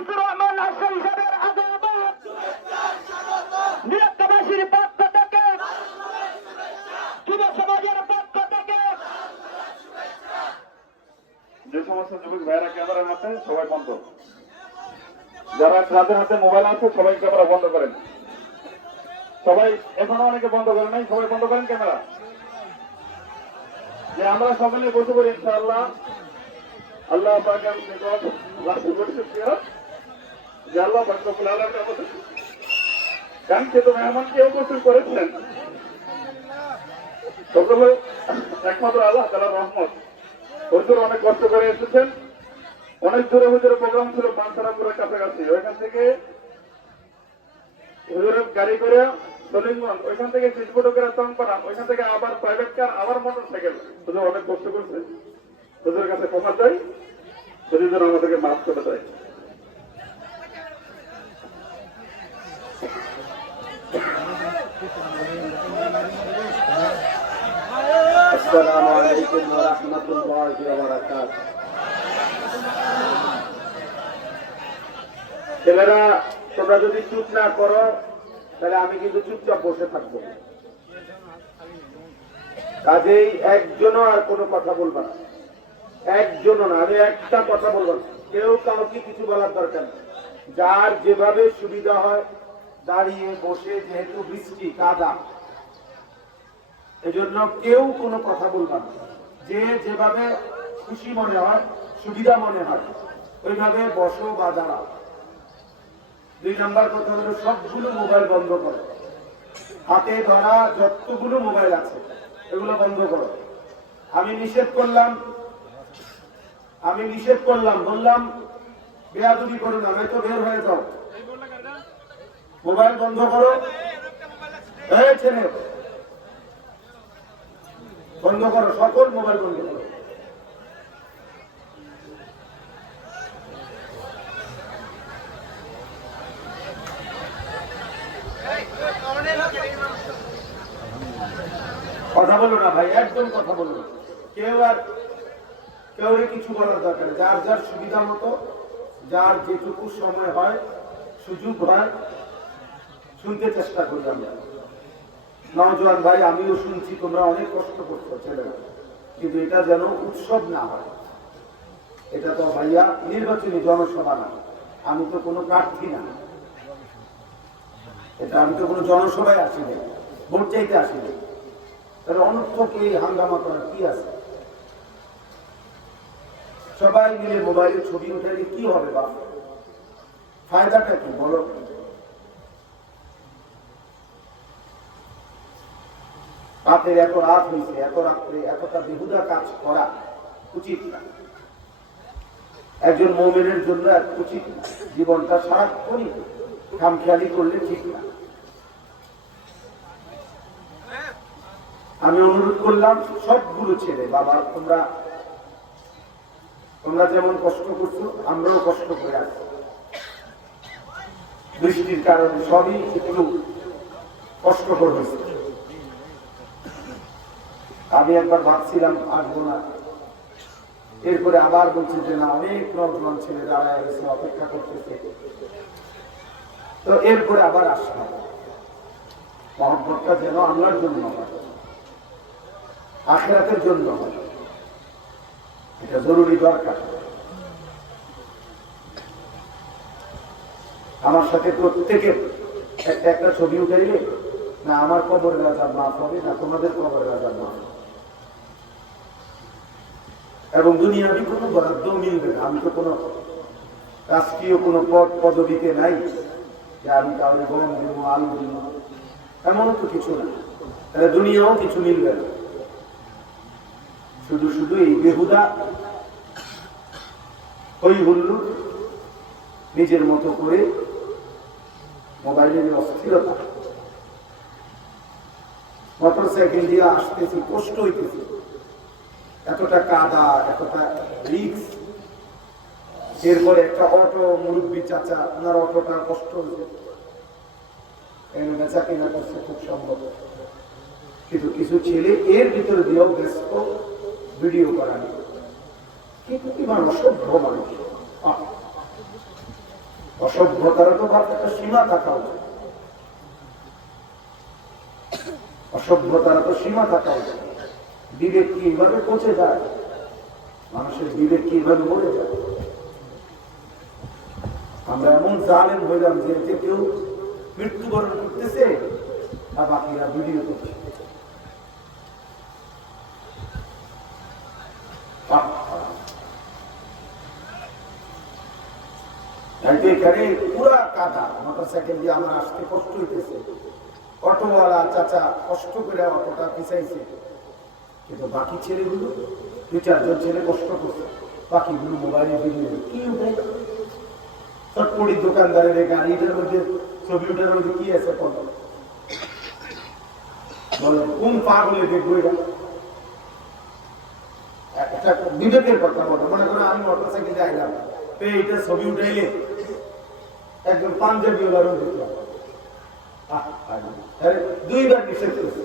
আজিজুর রহমান রাজশাহী সাহেবের আদালত নিরক্ষবাসীর পক্ষ থেকে যুব সমাজের পক্ষ থেকে যে সমস্ত যুবক ভাইয়েরা ক্যামেরার হাতে সবাই বন্ধ, যাদের হাতে মোবাইল আছে সবাই ক্যামেরা বন্ধ করেন। সবাই এখনো অনেকে বন্ধ করেন নাই, সবাই বন্ধ করেন ক্যামেরা। যে আমরা সকলে বসে করি ইনশাআল্লাহ। আল্লাহ পাক যে আল্লাহ পাক রব্বুল আলামিন আমাদের কাঙ্ক্ষিত মেহমানকে উপস্থিত করেছেন। সকলে একমাত্র আল্লাহ তাআলার রহমত। হুজুর অনেক কষ্ট করে এসেছেন, অনেক দূরে হুজুরের প্রোগ্রাম ছিল পানসারাপুরের কাছাকাছি, ওইখান থেকে হুজুরের গাড়ি করে সলিমগঞ্জ, ওইখান থেকে চিটপুটকের তংপাড়া, ওইখান থেকে আবার প্রাইভেট কার, আবার মোটর সাইকেল। হুজুর অনেক কষ্ট করছে, হুজুরের কাছে ক্ষমা চাই, হুজুর আমাদেরকে মাফ করে দেয়। আসসালামু আলাইকুম ওয়া রাহমাতুল্লাহি ওয়া বারাকাতুহু। ছেলেরা, তোমরা যদি চুপ না করো তাহলে আমি কিন্তু চুপচাপ বসে থাকবো। কাজেই একজনও আর কোনো কথা বলবা না, একজনও না, আমি একটা কথা বলবো না। কেউ কাউকে কিছু বলার দরকার নেই। যার যেভাবে সুবিধা হয় দাঁড়িয়ে বসে, যেহেতু বৃষ্টি কাদা, এজন্য কেউ কোনো কথা বলবা না। যে যেভাবে খুশি মনে হয়, সুবিধা মনে হয়, ওইভাবে বসো বা দাঁড়াও। 2 নাম্বার কথা হলো সবগুলো মোবাইল বন্ধ করো। হাতে ধরা যতগুলো মোবাইল আছে এগুলো বন্ধ করো। আমি নিষেধ করলাম, বললাম বেয়াদবি করো না, নয়তো বের হয়ে যাও। মোবাইল বন্ধ করো, ছেলে বন্ধ করো, সকল মোবাইল বন্ধ করো। কথা বলো না ভাই, একদম কথা বলো না। কেউ কিছু বলার দরকার নেই। যার যার সুবিধা মতো, যার যেটুকু সময় হয়, সুযোগ হয়, শুনতে চেষ্টা করি আমরা। নওজোয়ান ভাই, আমিও শুনছি তোমরা অনেক কষ্ট করছো ছেলেরা, কিন্তু এটা যেন উৎসব না হয়। এটা তো ভাইয়া নির্বাচনী জনসভা না, আমি তো কোনো প্রার্থী না, এটা আমি তো কোনো জনসভায় আসিনি, ভোট চাইতে আসিনি। তাহলে অনর্থক এই হাঙ্গামা করার কি আছে? সবাই মিলে মোবাইলে ছবি উঠালে কি হবে বা ফায়দাটা কি বলো? রাতের এত রাত হয়েছে, এত রাত্রে এতটা বেহুদা কাজ করা উচিত না। একজন মুমিনের জন্য উচিত না। জীবনটা সারাক্ষণই খামখেয়ালি করলে ঠিক না। আমি অনুরোধ করলাম সবগুলো ছেলে, বাবা তোমরা যেমন কষ্ট করছো, আমরাও কষ্ট করে আছি। বৃষ্টির কারণে সবই একটু কষ্টকর হয়েছে। আমি একবার ভাবছিলাম আসবো না, এরপরে আবার বলছি যে না, অনেক নজওয়ান ছেলে দাঁড়ায় গেছে, অপেক্ষা করতেছে, তো এরপরে আবার আসলাম। মহব্বতটা যেন আল্লাহর জন্য হয়, আখিরাতের জন্য হয়, এটা জরুরি দরকার। আমার সাথে প্রত্যেকের একটা ছবি উঠাইলে না আমার কবরের আযাব মাফ হবে, না তোমাদের কবরের আযাব মাফ হবে, এবং দুনিয়াবি কোনো বরাদ্দ মিলবে না। আমি তো কোনো রাষ্ট্রীয় কোনো পদবিতে নাই যে আমি কাউকে গম দিব, আলু দিব, এমনও তো কিছু না। তাহলে দুনিয়াও কিছু মিলবে না। শুধু এই বেহুদা হই হুল্লুর, নিজের মতো করে মোবাইলের অস্থিরতা, মোটর সাইকেল দিয়ে আসতেছি, কষ্ট হইতেছে, এতটা কাদা, এতটা রিক্স। এরপরে একটা অটো, মুরব্বী চাচা, ওনার অটোটা কষ্ট হয়েছে, বেচা কেনা করছে খুব সম্ভব। কিন্তু কিছু ছেলে এর ভিতরে দিয়েও ব্যস্ত ভিডিও করা, কিন্তু কি মানুষ, অসভ্য মানুষ। অসভ্যতারও তো একটা সীমা থাকা উচিত, অসভ্যতার তো সীমা থাকা উচিত। বিবেক কি এইভাবে পচে যায়? মানুষের বিবেক কি এইভাবে মরে যায়? আমরা এমন জালেম হইলাম যে কেউ মৃত্যুবরণ করতেছে আর বাকিরা ভিডিও করছে। এখানে পুরা কাদা, মোটরসাইকেল দিয়ে আমার আসতে কষ্ট হইতেছে। অটোওয়ালা চাচা কষ্ট করে অটোটা পিছাইছে, কিন্তু বাকি ছেলেগুলো 2-4 ছেলে কষ্ট করছে, বাকিগুলো মোবাইলে ভিডিও কি উঠাই। চটপটি দোকানদারের গাড়িটার মধ্যে ছবি উঠার মধ্যে কি আছে বলে, কোন পাগলে দেখবো এটা? একটা বিবেকের কথা বলো। মনে করো আমি মোটরসাইকেলে আইলাম, এইটা ছবি উঠাইলে একজন পাঞ্জাবি ওলারও দেখলাম, 2বার নিষেধ করেছে,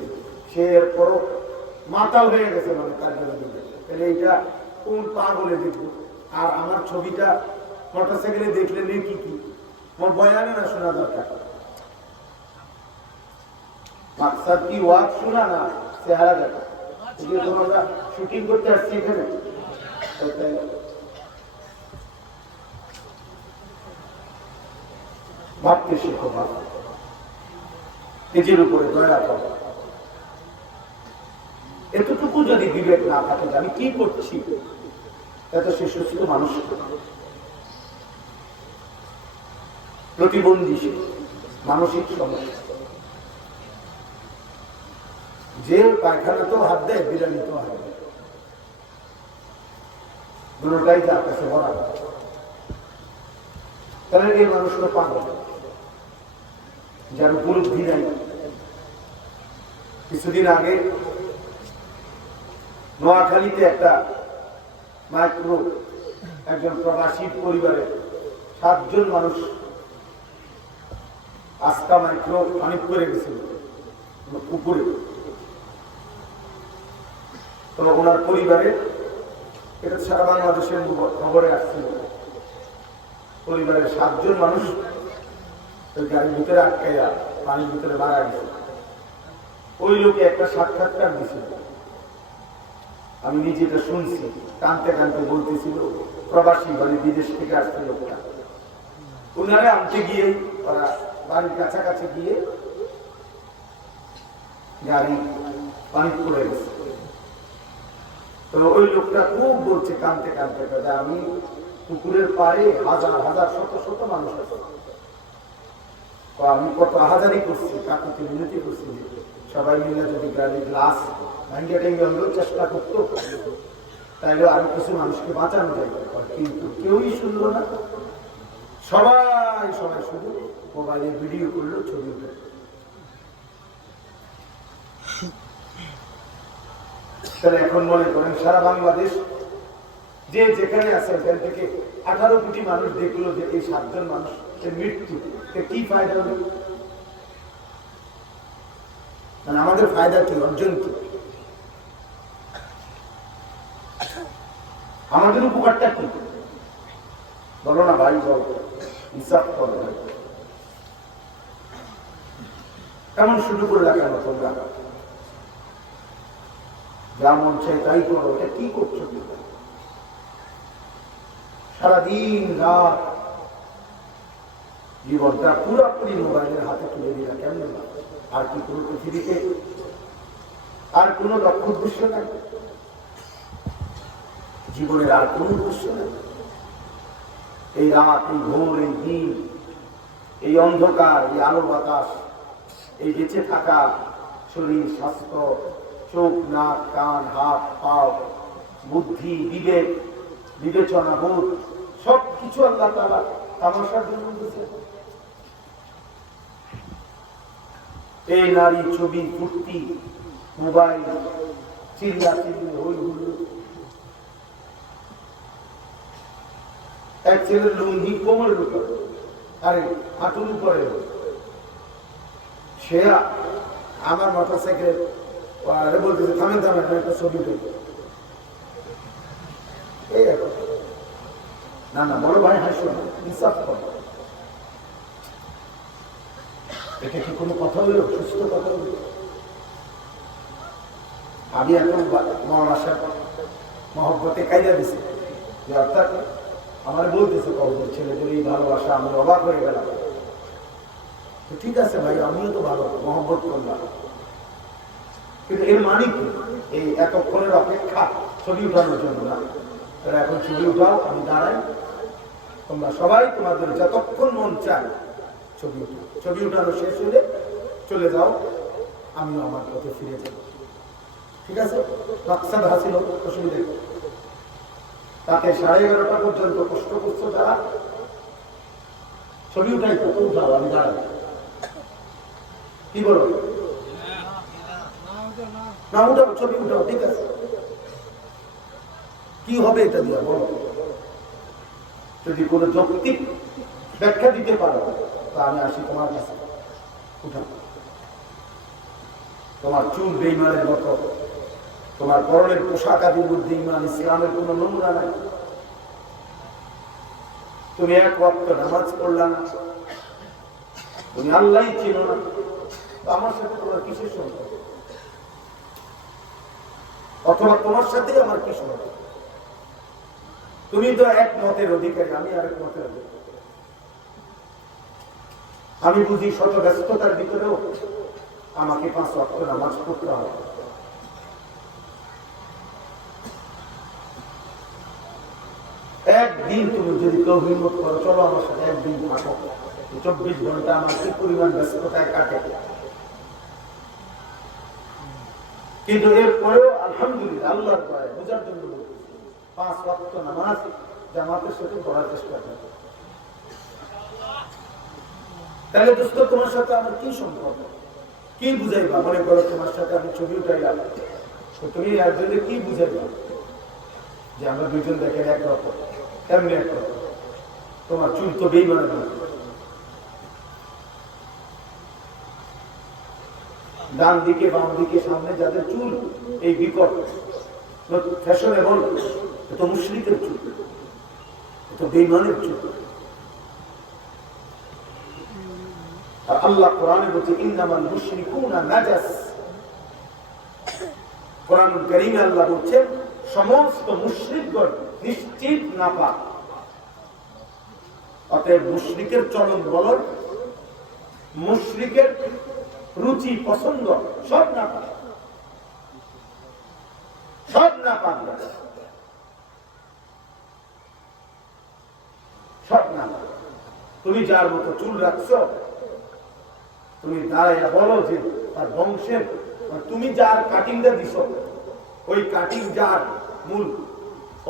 সে এরপরও মাতাল হয়ে গেছে, মানে তার তাহলে এইটা কোন পাগলে দেখবো? আর আমার ছবিটা মোটরসাইকেলে দেখলে নেই কি কি আমার বয়ানে না শোনা দরকার। মাকসাদ কি ওয়াজ শোনা না চেহারা দেখা? আমরা শুটিং করতে আসছি এখানে, ভাবতে শিখো, নিজের উপরে দয়া করো। এতটুকু যদি বিবেক না থাকে আমি কি করছি, এত সে সুস্থ মানুষ, প্রতিবন্ধী, মানসিক সমস্যা। যে পায়খানাতেও হাত দেয়, বিড়ালিতেও হাত দেয়, দুটোটাই তার কাছে বলা। তাহলে এই মানুষটা পাগল, যার উপলব্ধি নাই। কিছুদিন আগে নোয়াখালীতে একটা মাইক্রো, একজন প্রবাসী পরিবারের 7 জন মানুষ আস্কা মাইক্রো পানি করে গেছিল পুকুরে। তো ওনার পরিবারে, এটা সারা বাংলাদেশের খবরে আসছিল, পরিবারের 7 জন মানুষ ওই গাড়ির ভিতরে আটকাইয়া পানির ভিতরে মারা গেছে। ওই লোকে একটা সাক্ষাৎকার দিছিল, আমি নিজে এটা শুনছি, কানতে কানতে বলতেছিল, প্রবাসী মানে বিদেশ থেকে আসছে লোকটা। ওনারা আনতে গিয়ে ওরা বাড়ির কাছাকাছি গিয়ে গাড়ি পানি পড়ে গেছে। তো ওই লোকটা খুব বলছে কানতে কানতে, আমি পুকুরের পাড়ে হাজার হাজার শত শত মানুষ আছে, আমি কত হাজারই করছি, কাকুকে মিনতি করছি, সবাই মিলে যদি গাড়ির গ্লাস ভাঙ্গিয়া টেঙ্গে চেষ্টা করতো তাইলে আরো কিছু মানুষকে বাঁচানো যায়, কিন্তু কেউই শুনলো না। সবাই সবাই শুধু মোবাইলে ভিডিও করলো, ছবি উঠে। তাহলে এখন মনে করেন সারা বাংলাদেশ যে যেখানে আছে ওখান থেকে 18 কোটি মানুষ দেখলো যে এই 7 জন মানুষের মৃত্যু, কি ফায়দা হলো? মানে আমাদের ফায়দা কি, অর্জন কি, আমাদের উপকারটা কি? বলো না ভাই, বল, হিসাব করো। কেমন শুরু করে রাখানো তোমরা, যা মন চাই তাই করো, এটা কি করছো? সারাদিন রাত জীবনটা পুরোপুরি মোবাইলের হাতে তুলে দিলা, কেমন? আর কি কোনো পৃথিবীতে আর কোন লক্ষ্য উদ্দেশ্য নাই? জীবনের আর কোন উদ্দেশ্য নেই? এই রাত, এই ভোর, এই দিন, এই অন্ধকার, এই আলো বাতাস, এই বেঁচে থাকা শরীর, স্বাস্থ্য, চোখ, নাক, কান, হাত, পাও, বুদ্ধি, বিবেক, বিবেচনা, বোধ, সবকিছু আল্লাহ তাআলা তামাশার জন্য দিয়েছে। এই নারী, ছবি, ফুর্তি, মোবাইল, চিল্লা চিল্লি, হই হুল্লো। এক ছেলের লুঙ্গি কোমরের উপরে, আরে হাঁটুর উপরে। সে আমার মোটরসাইকেল বলতেছে থামেন থামেন, একটা ছবি উঠে। না না, বড় ভাই হাসো, হিসাব করো। এটা কি কোনো কথা হলো? সুস্থ কথা হলো? আমি এখন মৌলানা সাহেব মহব্বতে কায়দা দিছি যে অর্থাৎ আমার বলতেছে কবর ছেলেদের এই ভালোবাসা আমি অবাক হয়ে গেলাম। তো ঠিক আছে ভাই, আমিও তো ভালো মহব্বত করলাম, কিন্তু এর মানে কি এই এতক্ষণের অপেক্ষা ছবি উঠানোর জন্য না? তারা এখন ছবি উঠাও, আমি দাঁড়াই, তোমরা সবাই তোমাদের যতক্ষণ মন চায় ছবি উঠাও। ছবি উঠানো শেষ হলে চলে যাও, আমিও আমার পথে ফিরে যাব। ঠিক আছে? মাকসাদ হাসিল, অসুবিধা নেই। তাকে 11:30 পর্যন্ত কষ্ট করছো যারা, ছবি উঠাই তো উঠাও, আমি দাঁড়াই। কি বলো? না উঠাও, ছবি উঠাও, ঠিক আছে। কি হবে এটা দিয়ে বলো? যদি কোনো যৌক্তিক ব্যাখ্যা দিতে পারো তা আমি আসি তোমার কাছে। উঠাও। তোমার চুল বেঈমানের মতো, তোমার পরনের পোশাক আদির মধ্যে ইমান ইসলামের কোন নমুনা নাই। তুমি এক ওয়াক্ত নামাজ পড়লা না, তুমি আল্লাহই ছিল না, আমার সাথে তোমার কিসের সম্পর্ক? অথবা তোমার সাথে আমার কি সম্পর্ক? তুমি তো এক মতের অধিকারী, আমি আরেক মতের অধিকারী। আমি বুঝি শত ব্যস্ততার ভিতরেও আমাকে 5 ওয়াক্ত নামাজ পড়তে হবে। একদিন তুমি যদি কেউ হিম্মত করো, চলো আমার সাথে একদিন থাকো, 24 ঘন্টা আমার কি পরিমাণ ব্যস্ততায় কাটে। কিন্তু এরপরেও আলহামদুলিল্লাহ আল্লাহর দয়ায় বোঝার জন্য 5 ওয়াক্ত নামাজ জামাতের সাথে পড়ার চেষ্টা করো। তাহলে দোস্ত তোমার সাথে আমার কি সম্পর্ক? কি বুঝাইবা? মনে করো তোমার সাথে আমি ছবি উঠাইলাম, তুমি একজনে কি বুঝাইবা? যে আমরা দুজন দেখেন একরকম, কেমনি একরকম? তোমার চুল তো বেঈমানের মতো, ডান দিকে বাম দিকে সামনে যাদের চুল এই বিকট ফ্যাশনেবল, এত মুশরিকের চুল, এত বেঈমানের চুল। আর আল্লাহ কোরআনে বলছে ইন্নামাল মুশরিকুনা নাজাস। কোরআনুল কারীমে আল্লাহ বলছেন সমস্ত মুশরিকগণ নিশ্চিত নাপাক। অতএব মুশরিকের চলন বলন, মুশরিকের রুচি পছন্দ সব নাপাক, সব নাপাক, সব নাপাক। তুমি যার মতো চুল রাখছো, তুমি দাঁড়াইয়া বলো যে তার বংশের, তুমি যার কাটিংটা দিছ ওই কাটিং যার মূল,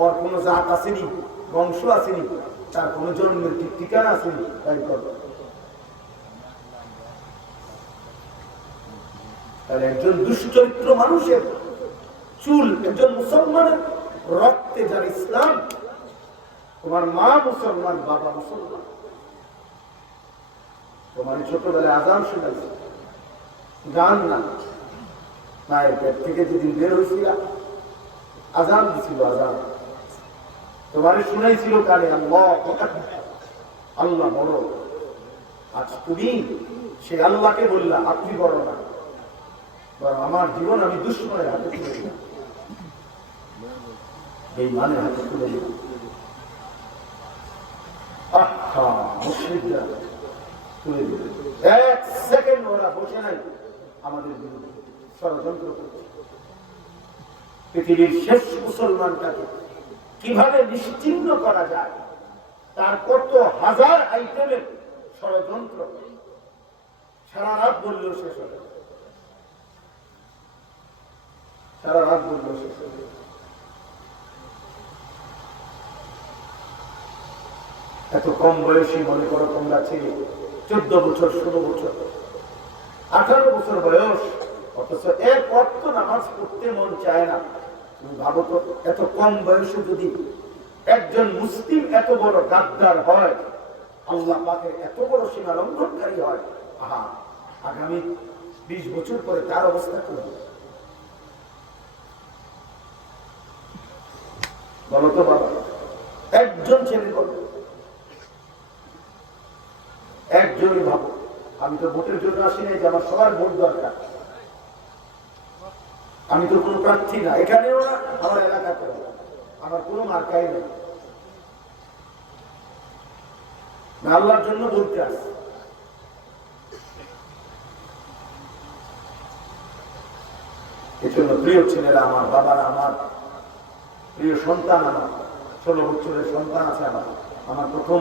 ওর কোনো জাত আসেনি, বংশ আসেনি, তার কোনো জন্মের ঠিকানা আসেনি, তাই করো। তাহলে একজন দুশ্চরিত্র মানুষের চুল, একজন মুসলমানের রক্তে যার ইসলাম, তোমার মা মুসলমান, বাবা মুসলমান, তোমার ছোটবেলায় আজান শোনাইছে, গান না, মায়ের পেট থেকে যেদিন বের হয়েছিল আজান দিছিল, আজান তোমার শুনাইছিল কানে, আল্লাহ আল্লাহ বড়। আজ তুমি সে আল্লাহকে বললা আপনি বড় না, আমার জীবন আমি দুশ্মনের হাতে তুলে দিলাম, এই মানের হাতে তুলে দিলাম। আহা মুশরিকরা তুলে দিল, 1 সেকেন্ড ওরা বসে নাই আমাদের বিরুদ্ধে ষড়যন্ত্র করছে। পৃথিবীর শেষ মুসলমানটাকে কিভাবে নিশ্চিহ্ন করা যায় তার কত হাজার আইটেমের ষড়যন্ত্র, সারা রাত বললেও শেষ হবে, সারা রাত বললেও শেষ হবে। এত কম বয়সী মনে করো তোমরা ছেলে, 14 বছর 16 বছর 18 বছর বয়স, অথচ এক ওয়াক্ত নামাজ পড়তে মন চায় না। তুমি ভাবো তো, এত কম বয়সে যদি একজন মুসলিম এত বড় গাদ্দার হয়, আল্লাহ পাকের এত বড় সীমা লঙ্ঘনকারী হয়, আহা আগামী 20 বছর পরে তার অবস্থা কি হবে? বলো তো বাবা, একজন ছেলে বলো, একজনই ভাবো আমি তো ভোটের জন্য আসি নাই যে আমার সবার ভোট দরকার। আমি তো কোনো প্রার্থী না, এখানেও না, আমার এলাকাতেও না, আমার কোনো মার্কাই নেই। আল্লাহর জন্য বলতে আসি। এজন্য প্রিয় ছেলেরা আমার, বাবারা আমার, প্রিয় সন্তান আমার, 16 বছরের সন্তান আছে আমার। আমার প্রথম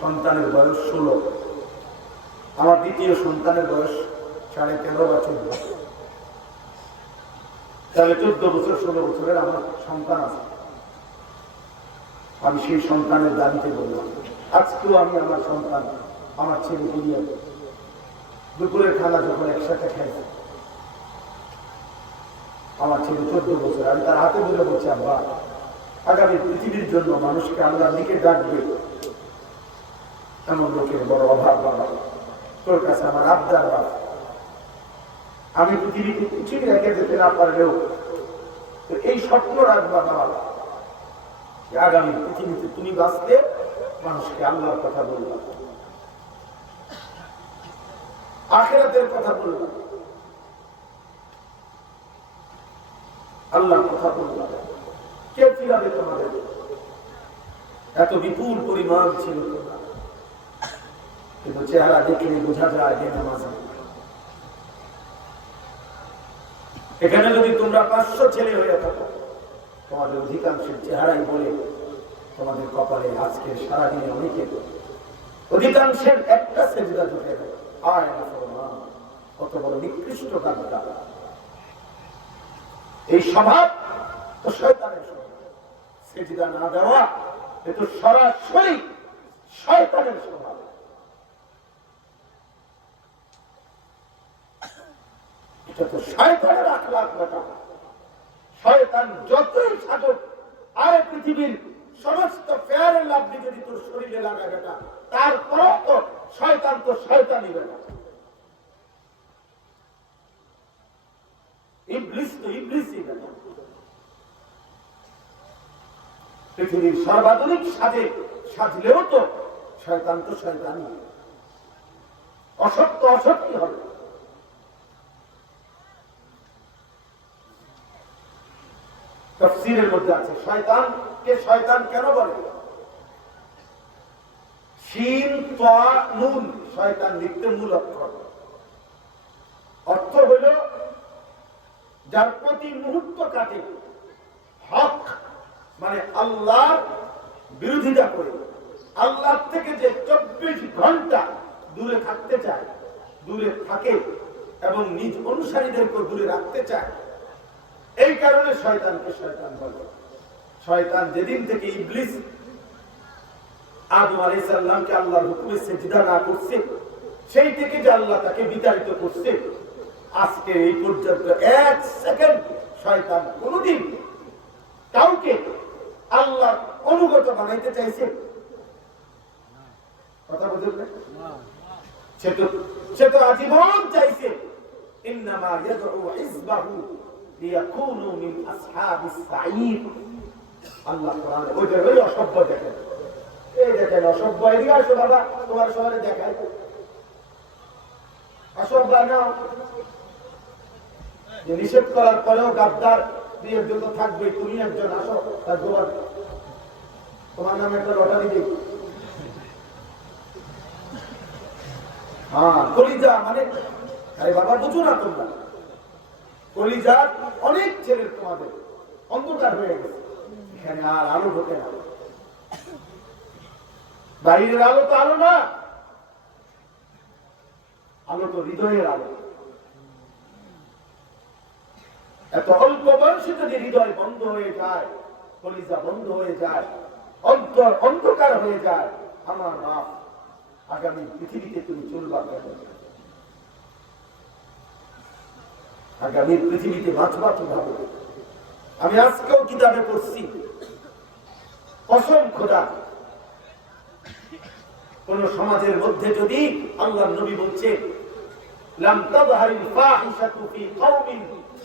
সন্তানের বয়স 16, আমার দ্বিতীয় সন্তানের বয়স 13.5 বা 14, তাহলে 14 বছর 16 বছরের আমার সন্তান আছে। আমি সেই সন্তানের দাবিতে বললাম, আজকেও আমি আমার সন্তান, আমার ছেলেকে নিয়ে দুপুরের খানা যখন একসাথে খাইছি, আমার ছেলে 14 বছর, আমি তার হাতে ধরে বলছি, আব্বা আগামী পৃথিবীর জন্য মানুষকে আল্লাহর দিকে ডাকবে এমন লোকের বড় অভাব বাবা, তোর কাছে আমার আবদার বাবা। আমি পৃথিবীতে কিছুই রেখে যেতে না পারলেও এই স্বপ্ন রাখবা বাবা, আগামী পৃথিবীতে তুমি বাঁচতে মানুষকে আল্লাহর কথা বলবা, আখিরাতের কথা বলবা, আল্লাহর কথা বলবা। কে ফিরাবে তোমাদের? এত বিপুল পরিমাণ ছিল তোমরা, কিন্তু চেহারা দেখলে বোঝা যায় যে নামাজ। এখানে যদি তোমরা 500 ছেলে হয়ে থাকো, তোমাদের অধিকাংশের চেহারাই বলে তোমাদের কপালে আজকে সারাদিনে অনেকে অধিকাংশের একটা সেজদা ঢুকে দেয়। আয় মুসলমান, কত বড় নিকৃষ্ট কাজটা! এই স্বভাব তো শয়তানের স্বভাব। সেজদা না দেওয়া এ তো সরাসরি শয়তানের স্বভাব। এটা তো শয়তানের আখলাক বেটা। শয়তান যতই সাধক, আর পৃথিবীর সমস্ত ফেয়ার লাভলি যদি তোর শরীরে লাগা বেটা, তারপরও তো শয়তানই বেটা। ইবলিস তো ইবলিসই বেটা। পৃথিবীর সর্বাধুনিক সাজলেও তো শয়তানই। অসত্য অসত্যই হবে। তাফসীরের মধ্যে আছে শয়তানকে শয়তান কেন বলে? শিন তা নুন, শয়তান লিখতে মূল অক্ষর। অর্থ হইল যার প্রতি মুহূর্ত কাটে হক, মানে আল্লাহর বিরোধিতা করে, আল্লাহ থেকে যে 24 ঘন্টা দূরে থাকতে চায়, দূরে থাকে এবং নিজ অনুসারীদেরকে দূরে রাখতে চায়। এই কারণে শয়তানকে শয়তান বলে। শয়তান যেদিন থেকে ইবলিস আদম আলাইহিস সালামকে আল্লাহর হুকুমে সিজদা না করছে, সেই থেকে যে আল্লাহ তাকে বিতাড়িত করছে, আজকে এই পর্যন্ত 1 সেকেন্ড শয়তান কোনদিন কাউকে আল্লাহর অনুগত বানাইতে চাইছে? কথা বুঝলেন? সে তো আজীবন চাইছে ইন্নামা ইয়াদউ হিজবাহু লিয়াকুনু মিন আসহাবিস সাঈদ। আল্লাহ কোরআনে ওই অসভ্য দেখেন, এই দেখেন অসভ্য, এদিকে আসো বাবা, তোমার শহরে দেখায় অসভ্য না যে নিষেধ করার পরেও গাদ্দার দিয়ে জন্য থাকবে। তুমি একজন আসো, তার তোমার নামে একটা লটারি দিই। হ্যাঁ, কলিজা মানে, আরে বাবা বুঝো না তোমরা, কলিজার অনেক ছেলের তোমাদের অন্ধকার হয়ে গেছে, এখানে আর আলো ঢোকে না। বাইরের আলো তো আলো না, আলো তো হৃদয়ের আলো। এত অল্প বয়সে যদি হৃদয় বন্ধ হয়ে যায়, কলিজা বন্ধ হয়ে যায়, অন্তর অন্ধকার হয়ে যায়, আমার বাপ আগামী পৃথিবীতে তুমি চলবা কেন? আগামী পৃথিবীতে বাঁচবা কিভাবে? আমি আজকেও কিতাবে পড়ছি, কসম খোদা, কোন সমাজের মধ্যে যদি আল্লাহর নবী বলছে লাম তাযহারিল ফাহিশাতু ফি কওমিন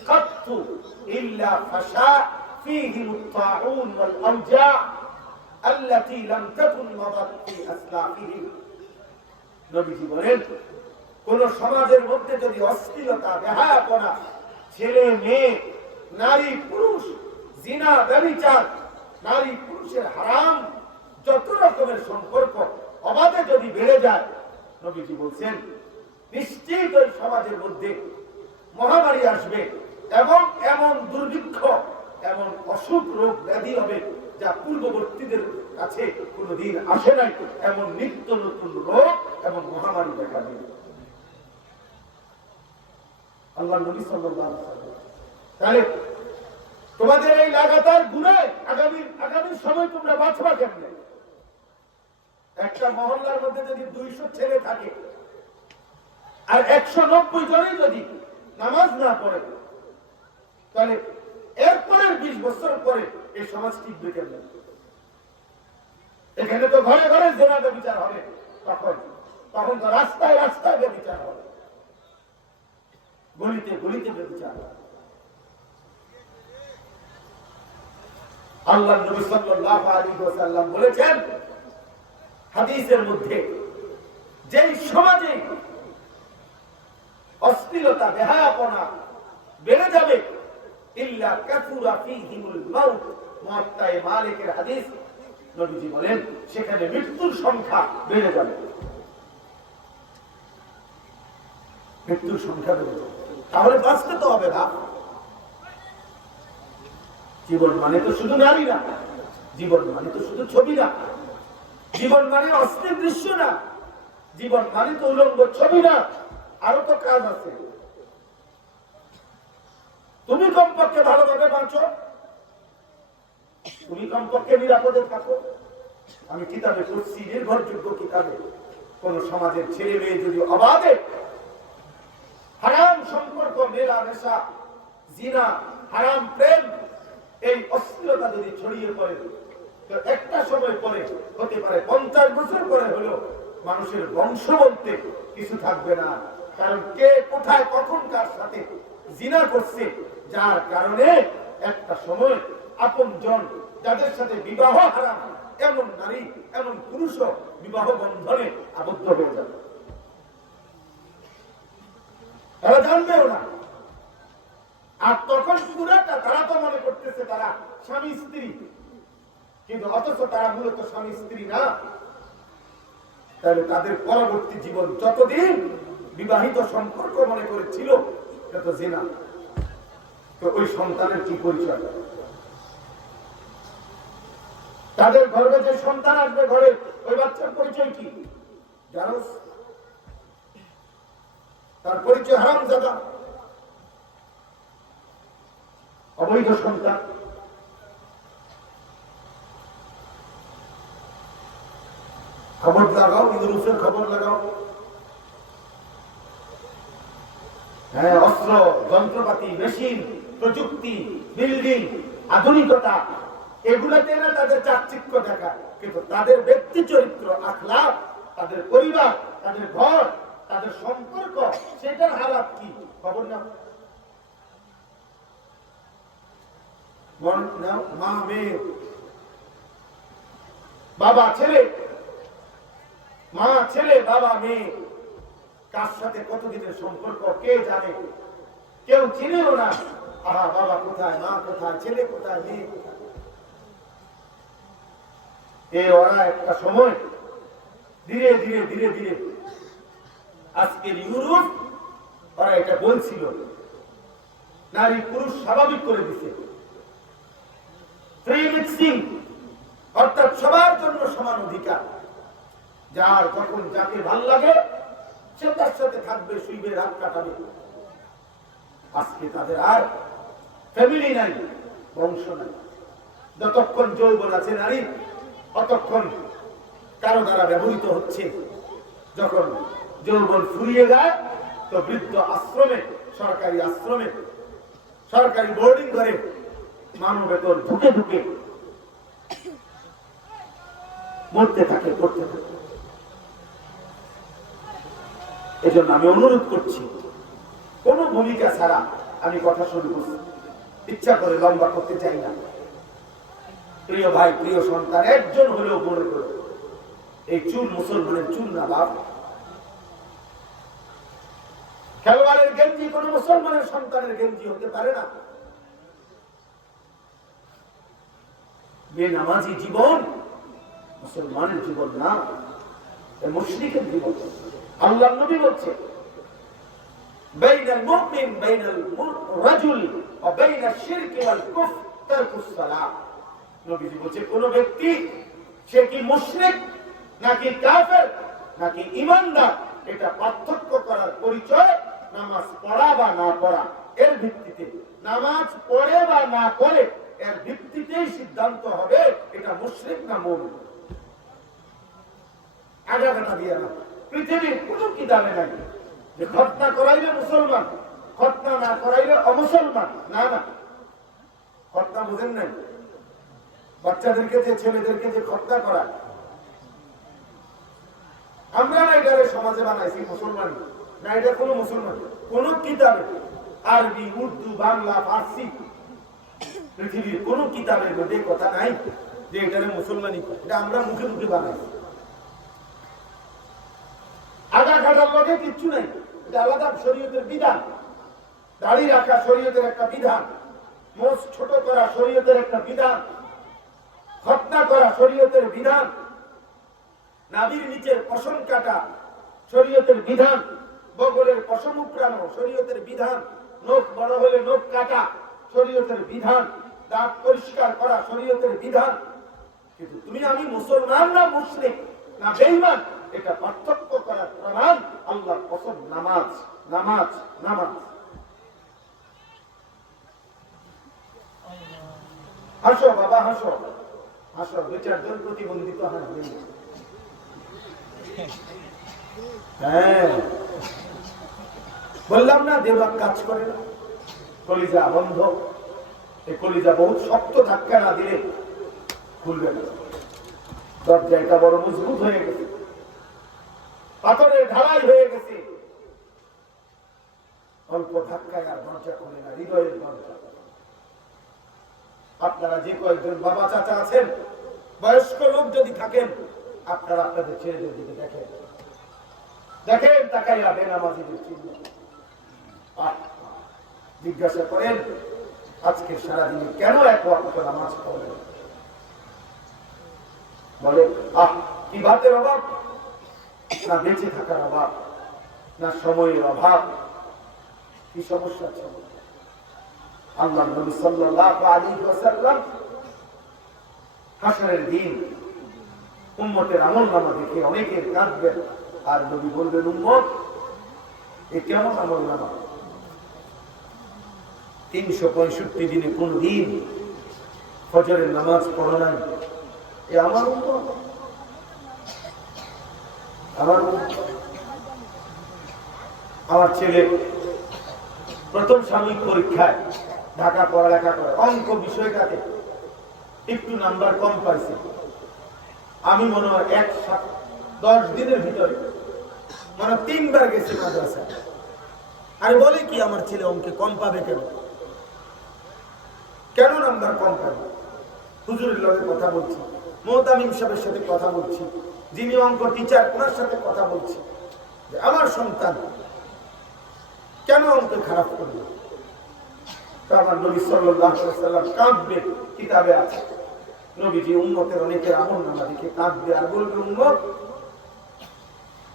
কাত্তু ইল্লা ফাশা ফীহিমুত তাউন ওয়াল আওজা আল্লাতী লাম তাকুন মাদাত ফি আসলাফিহিম। নবীজি বলেন কোন সমাজের মধ্যে যদি অশ্লীলতা, বেহায়াপনা, ছেলে মেয়ে, নারী পুরুষ, জিনা, ব্যভিচার, নারী পুরুষের হারাম যত রকমের সম্পর্ক অবাধে যদি বেড়ে যায়, নবীজি বলছেন নিশ্চিত ওই সমাজের মধ্যে মহামারী আসবে এবং এমন দুর্ভিক্ষ, এমন অসুখ, রোগ ব্যাধি হবে যা পূর্ববর্তীদের কাছে কোনদিন আসে নাই। এমন নিত্য নতুন রোগ এবং মহামারী দেখা দেবে। আল্লাহ নবী সাল্লাল্লাহু আলাইহি ওয়াসাল্লাম। তাহলে তোমাদের এই লাগাতার গুণে আগামী সময় তোমরা বাঁচবা কেমনে? একটা মহল্লার মধ্যে যদি 200 ছেলে থাকে আর 190 জনই যদি নামাজ না পড়ে, তাহলে এরপরের 20 বছর পরে এই সমাজ টিকবে কেমনে? এখানে তো ঘরে ঘরে জেনা ব্যভিচার হবে, তখন তো রাস্তায় রাস্তায় ব্যভিচার হবে, গলিতে গলিতে ব্যভিচার হবে। আল্লাহ নবী সাল্লাল্লাহু আলাইহি ওয়াসাল্লাম বলেছেন হাদিসের মধ্যে, যেই সমাজে অশ্লীলতা, বেহায়াপনা বেড়ে যাবে, ইল্লা কাসুরা ফীহিমুল মাউত, মুআত্তায়ে মালিকের হাদিস, নবীজি বলেন সেখানে মৃত্যুর সংখ্যা বেড়ে যাবে। মৃত্যুর সংখ্যা বেড়ে যাবে। তাহলে বাঁচতে তো হবে না। জীবন মানে তো শুধু নারী না, জীবন মানে তো শুধু ছবি না, জীবন মানে অশ্লীল দৃশ্য না, জীবন মানে তো উলঙ্গ ছবি না, আরো তো কাজ আছে। তুমি কমপক্ষে ভালোভাবে বাঁচো, তুমি কমপক্ষে নিরাপদে থাকো। আমি কিতাবে পড়ছি, নির্ভরযোগ্য কিতাবে, কোন সমাজের ছেলে মেয়ে যদি অবাধে হারাম সম্পর্ক, মেলা নেশা, জিনা, হারাম প্রেম, এই অশ্লীলতা যদি ছড়িয়ে পড়ে, তো একটা সময় পরে হতে পারে 50 বছর পরে হলো মানুষের বংশ বলতে কিছু থাকবে না। কারণ কে কোথায় কখন কার সাথে জিনা করছে, যার কারণে একটা সময় আপন জন যাদের সাথে বিবাহ হারাম, এমন নারী, এমন পুরুষও বিবাহ বন্ধনে আবদ্ধ হয়ে যাবে। তারা জানবেও না। আর তখন পুরাটা তারা তো মনে করতেছে তারা স্বামী স্ত্রী, কিন্তু অথচ তারা মূলত স্বামী স্ত্রী না। তাহলে তাদের পরবর্তী জীবন যতদিন বিবাহিত সম্পর্ক মনে করেছিল তত জিনা, তো ওই সন্তানের কি পরিচয়? তাদের গর্ভে যে সন্তান আসবে ঘরে, ওই বাচ্চার পরিচয় কি? জানোস? তার পরিচয় হারামজাদা, অবৈধ সন্তান। খবর লাগাও, ইউরোপের খবর লাগাও। হ্যাঁ, অস্ত্র, যন্ত্রপাতি, মেশিন, প্রযুক্তি, বিল্ডিং, আধুনিকতা, এগুলাতে না তাদের চাকচিক্য দেখা, কিন্তু তাদের ব্যক্তি চরিত্র, আখলাক, তাদের পরিবার, তাদের ঘর, তাদের সম্পর্ক, সেটার হালাত কি খবর নাও। মা মেয়ে, বাবা ছেলে, মা ছেলে, বাবা মেয়ে, কার সাথে কতদিনের সম্পর্ক কে জানে? কেউ চিনেও না। আহা, বাবা কোথায়, মা কোথায়, ছেলে কোথায়, মেয়ে কোথায়? ওরা একটা সময় ধীরে ধীরে ধীরে ধীরে, আজকের ইউরোপ ওরা এটা বলছিল, নারী পুরুষ স্বাভাবিক করে দিচ্ছে, ফ্রি মিক্সিং, অর্থাৎ সবার জন্য সমান অধিকার। যার যখন যাকে ভাল লাগে সে তার সাথে থাকবে, শুইবে, রাত কাটাবে। আজকে তাদের আর ফ্যামিলি নাই, বংশ নাই। যতক্ষণ যৌবন আছে নারী, ততক্ষণ কারো দ্বারা ব্যবহৃত হচ্ছে। যখন যৌবন ফুরিয়ে যায়, তো বৃদ্ধ আশ্রমে, সরকারি আশ্রমে, সরকারি বোর্ডিং ঘরে মানব বেতন ঢুকে ঢুকে মরতে থাকে, পড়তে থাকে। এজন্য আমি অনুরোধ করছি, কোন ভূমিকা ছাড়া আমি কথা শুনবো, ইচ্ছা করে লম্বা করতে চাই না। প্রিয় ভাই, প্রিয় সন্তান, একজন হলেও মনে করো, এই চুল মুসলমানের চুল না বাপ। খেলোয়াড়ের গেঞ্জি কোন মুসলমানের সন্তানের গেঞ্জি হতে পারে না। বেনামাজি জীবন মুসলমানের জীবন না, মুশরিকের জীবন। আল্লাহ নবী বলছে বাইনাল মুমিন বাইনাল রাজুল ওয়া বাইনাশ শিরকি ওয়াল কুফর তারকুস সালাত। নবীজি বলছে কোন ব্যক্তি সে কি মুশরিক নাকি কাফের নাকি ঈমানদার, এটা পার্থক্য করার পরিচয় নামাজ পড়া বা না পড়া এর ভিত্তিতে, নামাজ পড়ে বা না পড়ে এর ভিত্তিতেই সিদ্ধান্ত হবে এটা মুশরিক না মুমিন। আগাগোড়া দিয়ে না, পৃথিবীর কোন কিতাবে নাই যে খতনা করাইলে মুসলমান, খতনা না করাইলে অমুসলমান। না না, খতনা বুঝেন নাই? বাচ্চাদেরকে যে ছেলেদেরকে যে খতনা করা, আমরা না এটারে সমাজে বানাইছি মুসলমান না, এটা কোন মুসলমান কোন কিতাবে আরবি উর্দু বাংলা ফার্সি পৃথিবীর কোন কিতাবের মধ্যে কথা নাই যে এটারে মুসলমানই। এটা আমরা মুখে মুখে বানাইছি। আগা কাটার লগে কিচ্ছু নাই, এটা আলাদা শরীয়তের বিধান। দাড়ি রাখা শরীয়তের একটা বিধান, মোচ ছোট করা শরীয়তের একটা বিধান, খতনা করা শরীয়তের বিধান, নাভির নিচের পশম কাটা শরীয়তের বিধান, বগলের পশম উপড়ানো শরীয়তের বিধান, নখ বড় হলে নখ কাটা শরীয়তের বিধান, দাঁত পরিষ্কার করা শরীয়তের বিধান। কিন্তু তুমি আমি মুসলমান না মুশরিক না বেঈমান, এটা পার্থক্য করার প্রমাণ আল্লাহর কসম নামাজ নামাজ নামাজ। হাসো বাবা হাসো হাসো, দুই চারজন প্রতিবন্ধিত হাসবে। হ্যাঁ বললাম না দেবাক কাজ করে না, কলিজা বন্ধ। এই কলিজা বহুত শক্ত, ধাক্কা না দিলে খুলবে না। দরজাটা বড় মজবুত হয়ে গেছে, পাথরের ঢালাই হয়ে গেছে, অল্প ধাক্কায় আর দরজা খুলে না, হৃদয়ের দরজা। আপনারা যে কয়েকজন বাবা চাচা আছেন, বয়স্ক লোক যদি থাকেন, আপনারা আপনাদের ছেলেদের দিকে দেখেন, দেখেন তাকাইয়া বেনামাজিদের চিহ্ন। জিজ্ঞাসা করেন আজকে সারাদিনে কেন এক ওয়াক্ত নামাজ পড়লেন? বলে কি ভাতের অভাব, না বেঁচে থাকার অভাব, না সময়ের অভাব, কি সমস্যা ছিল? আল্লাহ নবী সাল্লাল্লাহু আলাইহি ওয়াসাল্লাম হাসরের দিন উম্মতের আমলনামা দেখে অনেকের কাঁদবেন, আর নবী বলবেন উম্মত এ কেমন আমলনামা? 365 দিনে কোন দিন ফজরের নামাজ পড়ো নাই, এ আমার উম্মত, আমার উম্মত। আমার ছেলে প্রথম সাময়িক পরীক্ষায় ঢাকা পড়ালেখা করে, অঙ্ক বিষয়টাতে একটু নাম্বার কম পাইছে। আমি মনে হয় 10 দিনের ভিতরে মানে 3 বার গেছি মাদ্রাসা। আর বলে কি আমার ছেলে অঙ্কে কম পাবে কেন? কেন নাম্বার কম পাবে? হুজুরের লগে কথা বলছি, মোহতামিম সাহেবের সাথে কথা বলছি, যিনি অঙ্ক টিচার ওনার সাথে কথা বলছি, আমার সন্তান কেন অঙ্ক খারাপ করবে? আমার নবী সাল্লাল্লাহু আলাইহি ওয়াসাল্লাম কাঁদবে, কিতাবে আছে নবীজি উম্মতের অনেকের আমলনামা দেখে কাঁদবে আর বলবে উম্মত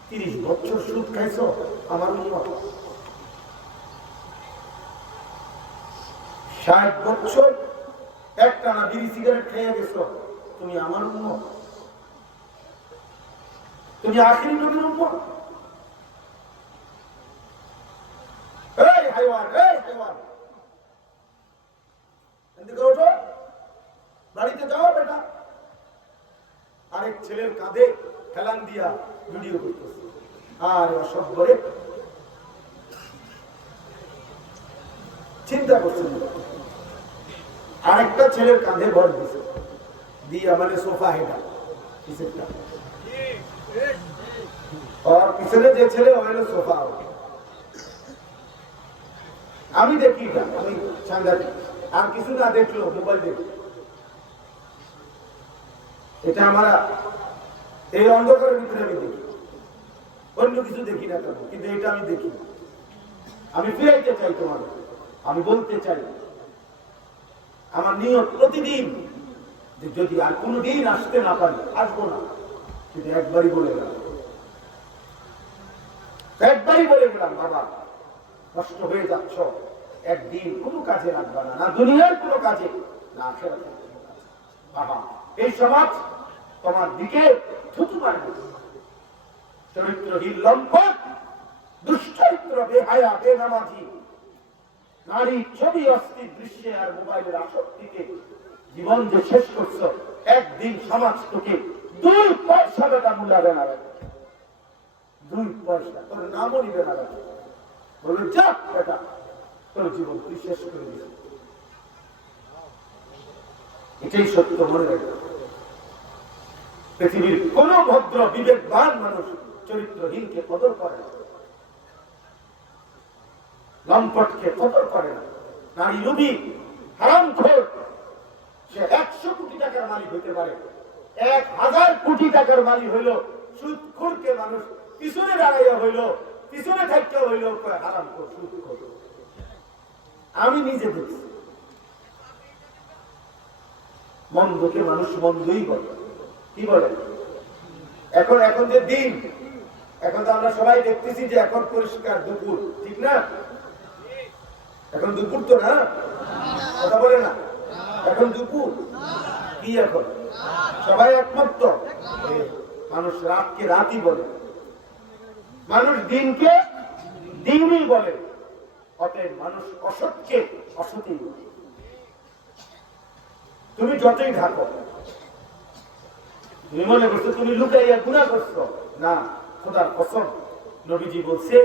30 বছর সুদ খাইছো আমার উম্মত, 60 বছর একটানা বিড়ি সিগারেট খেয়ে গেছো, তুমি আমার উম্মত, তুমি আখিরি নবীর উম্মত। এই হাইওয়ান, এই হাইওয়ান, এদিকে ওঠো, বাড়িতে যাও বেটা। আরেক ছেলের কাঁধে হেলান দিয়া ভিডিও করতেছে, আর অসভ্যরে চিন্তা করছেন। আরেকটা ছেলের কাঁধে ভর দিছে, দিয়া মানে সোফা হেটা পিছনেটা, আর পিছনে যে ছেলে হইল সোফা। আমি দেখি না, আমি সাংঘাতিক, আর কিছু না দেখলো মোবাইল দেখি। এটা আমরা এই অন্ধকারের ভিতরে আমি দেখি, অন্য কিছু দেখি না কেন, কিন্তু এটা আমি দেখি। আমি ফিরাইতে চাই তোমাদের। আমি বলতে চাই, আমার নিয়ত প্রতিদিন যে যদি আর কোনোদিন আসতে না পারি, আসবো না, কিন্তু একবারই বলে গেলাম, বাবা নষ্ট হয়ে যাচ্ছ, একদিন কোনো কাজে লাগবে না, না দুনিয়ার কোনো কাজে, না আখিরাতের কোনো কাজে। বাবা এই সমাজ তোমার দিকে থুতু মারবে। চরিত্রহীন লম্পট, দুশ্চরিত্র, বেহায়া, বেনামাজি, নারী ছবি, অস্থির দৃশ্যে আর মোবাইলের আসক্তিতে জীবন যে শেষ করছ, একদিন সমাজ তোকে 2 পয়সা বেটা মূল্যাবে না, 2 পয়সা তোর নামও নিবে না। বলবে যা বেটা, তোর জীবন তুই শেষ করে দিস। এটাই সত্য, মনে রাখবে। পৃথিবীর কোন ভদ্র বিবেকবান মানুষ চরিত্রহীনকে কদর করে না, লম্পটকে কদর করে না। নারী লোভী, হারামখোর, সে 100 কোটি টাকার মালিক হইতে পারে, 1000 কোটি টাকার মালিক হইল, সুদখোরকে মানুষ পিছনে দাঁড়াইয়া হইল, পিছনে থাকতে হইল হারামখোর, সুদখোর। আমি নিজে দেখছি, মন্দকে মানুষ মন্দই বলে। কি বলে? এখন যে দিন, এখন তো আমরা সবাই দেখতেছি যে এখন পরিষ্কার দুপুর, ঠিক না? এখন দুপুর তো না, কথা বলে না, এখন দুপুর কি? এখন সবাই একমত, মানুষ রাতকে রাতই বলে, মানুষ দিনকে দিনই বলে, অতএব মানুষ অসৎকে অসৎই বলে। তুমি যতই ঢাকো, তুমি মনে করছো তুমি লুকাইয়া গুনাহ করছো, না, খোদার কসম, নবীজি বলছে